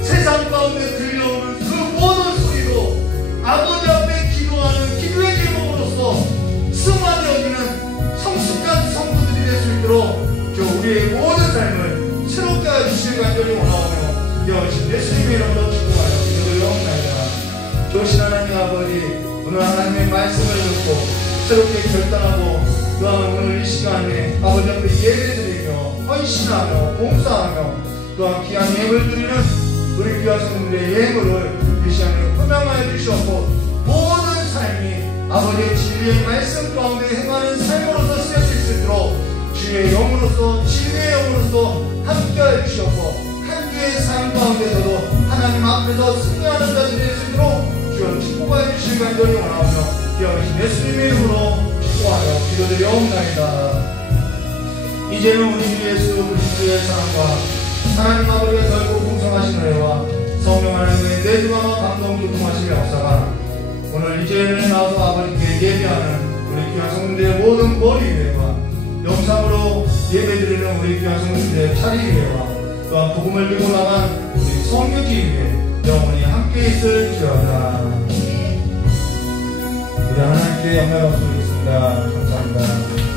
세상 가운데 들려오는 그 모든 소리로 아버지 앞에 기도하는 기도의 제목으로서 승화되어 여기는 성숙한 성도들이 될 수 있도록 우리의 모든 삶을 새롭게 해주실 간절히 원하오며 여신 예수님의 이름으로 축복하여 기도드리옵나이다. 좋으신 하나님 아버지, 오늘 하나님의 말씀을 듣고 새롭게 결단하고 또한 오늘 이 시간에 아버지 앞에 예배드리며 헌신하며 봉사하며 또한 귀한 예물을 드리는 우리 귀한 성도들의 예물을 이 시간에 흠양하여 주시옵고 모든 삶이 아버지의 진리의 말씀 가운데 행하는 삶으로서 쓰여질 수 있도록 주의 영으로서 진리의 영으로서 함께하여 주시옵고 한 주의 삶 가운데서도 하나님 앞에서 승리하는 자들이 될 수 있도록 주여 축복하여 주실 간절히 원하오며 기억하신 예수님의 이름으로 축복하여 기도드리옵나이다. 이제는 우리 주 예수 그리스도의 사랑과 하나님 아버지의 넓고 풍성하신 은혜와 성령 하나님의 내주와 감동 교통하심의 역사가 오늘 이제는 나와서 아버지께 예배하는 우리 귀한 성도들의 모든 머리 위에와 영상으로 예배드리는 우리 귀한 성도들의 차리 위에와 또한 복음을 들고 나간 우리 선교지 위에 영원히 함께 있을지어다. 우리 하나님께 영광을 드리겠습니다. 감사합니다.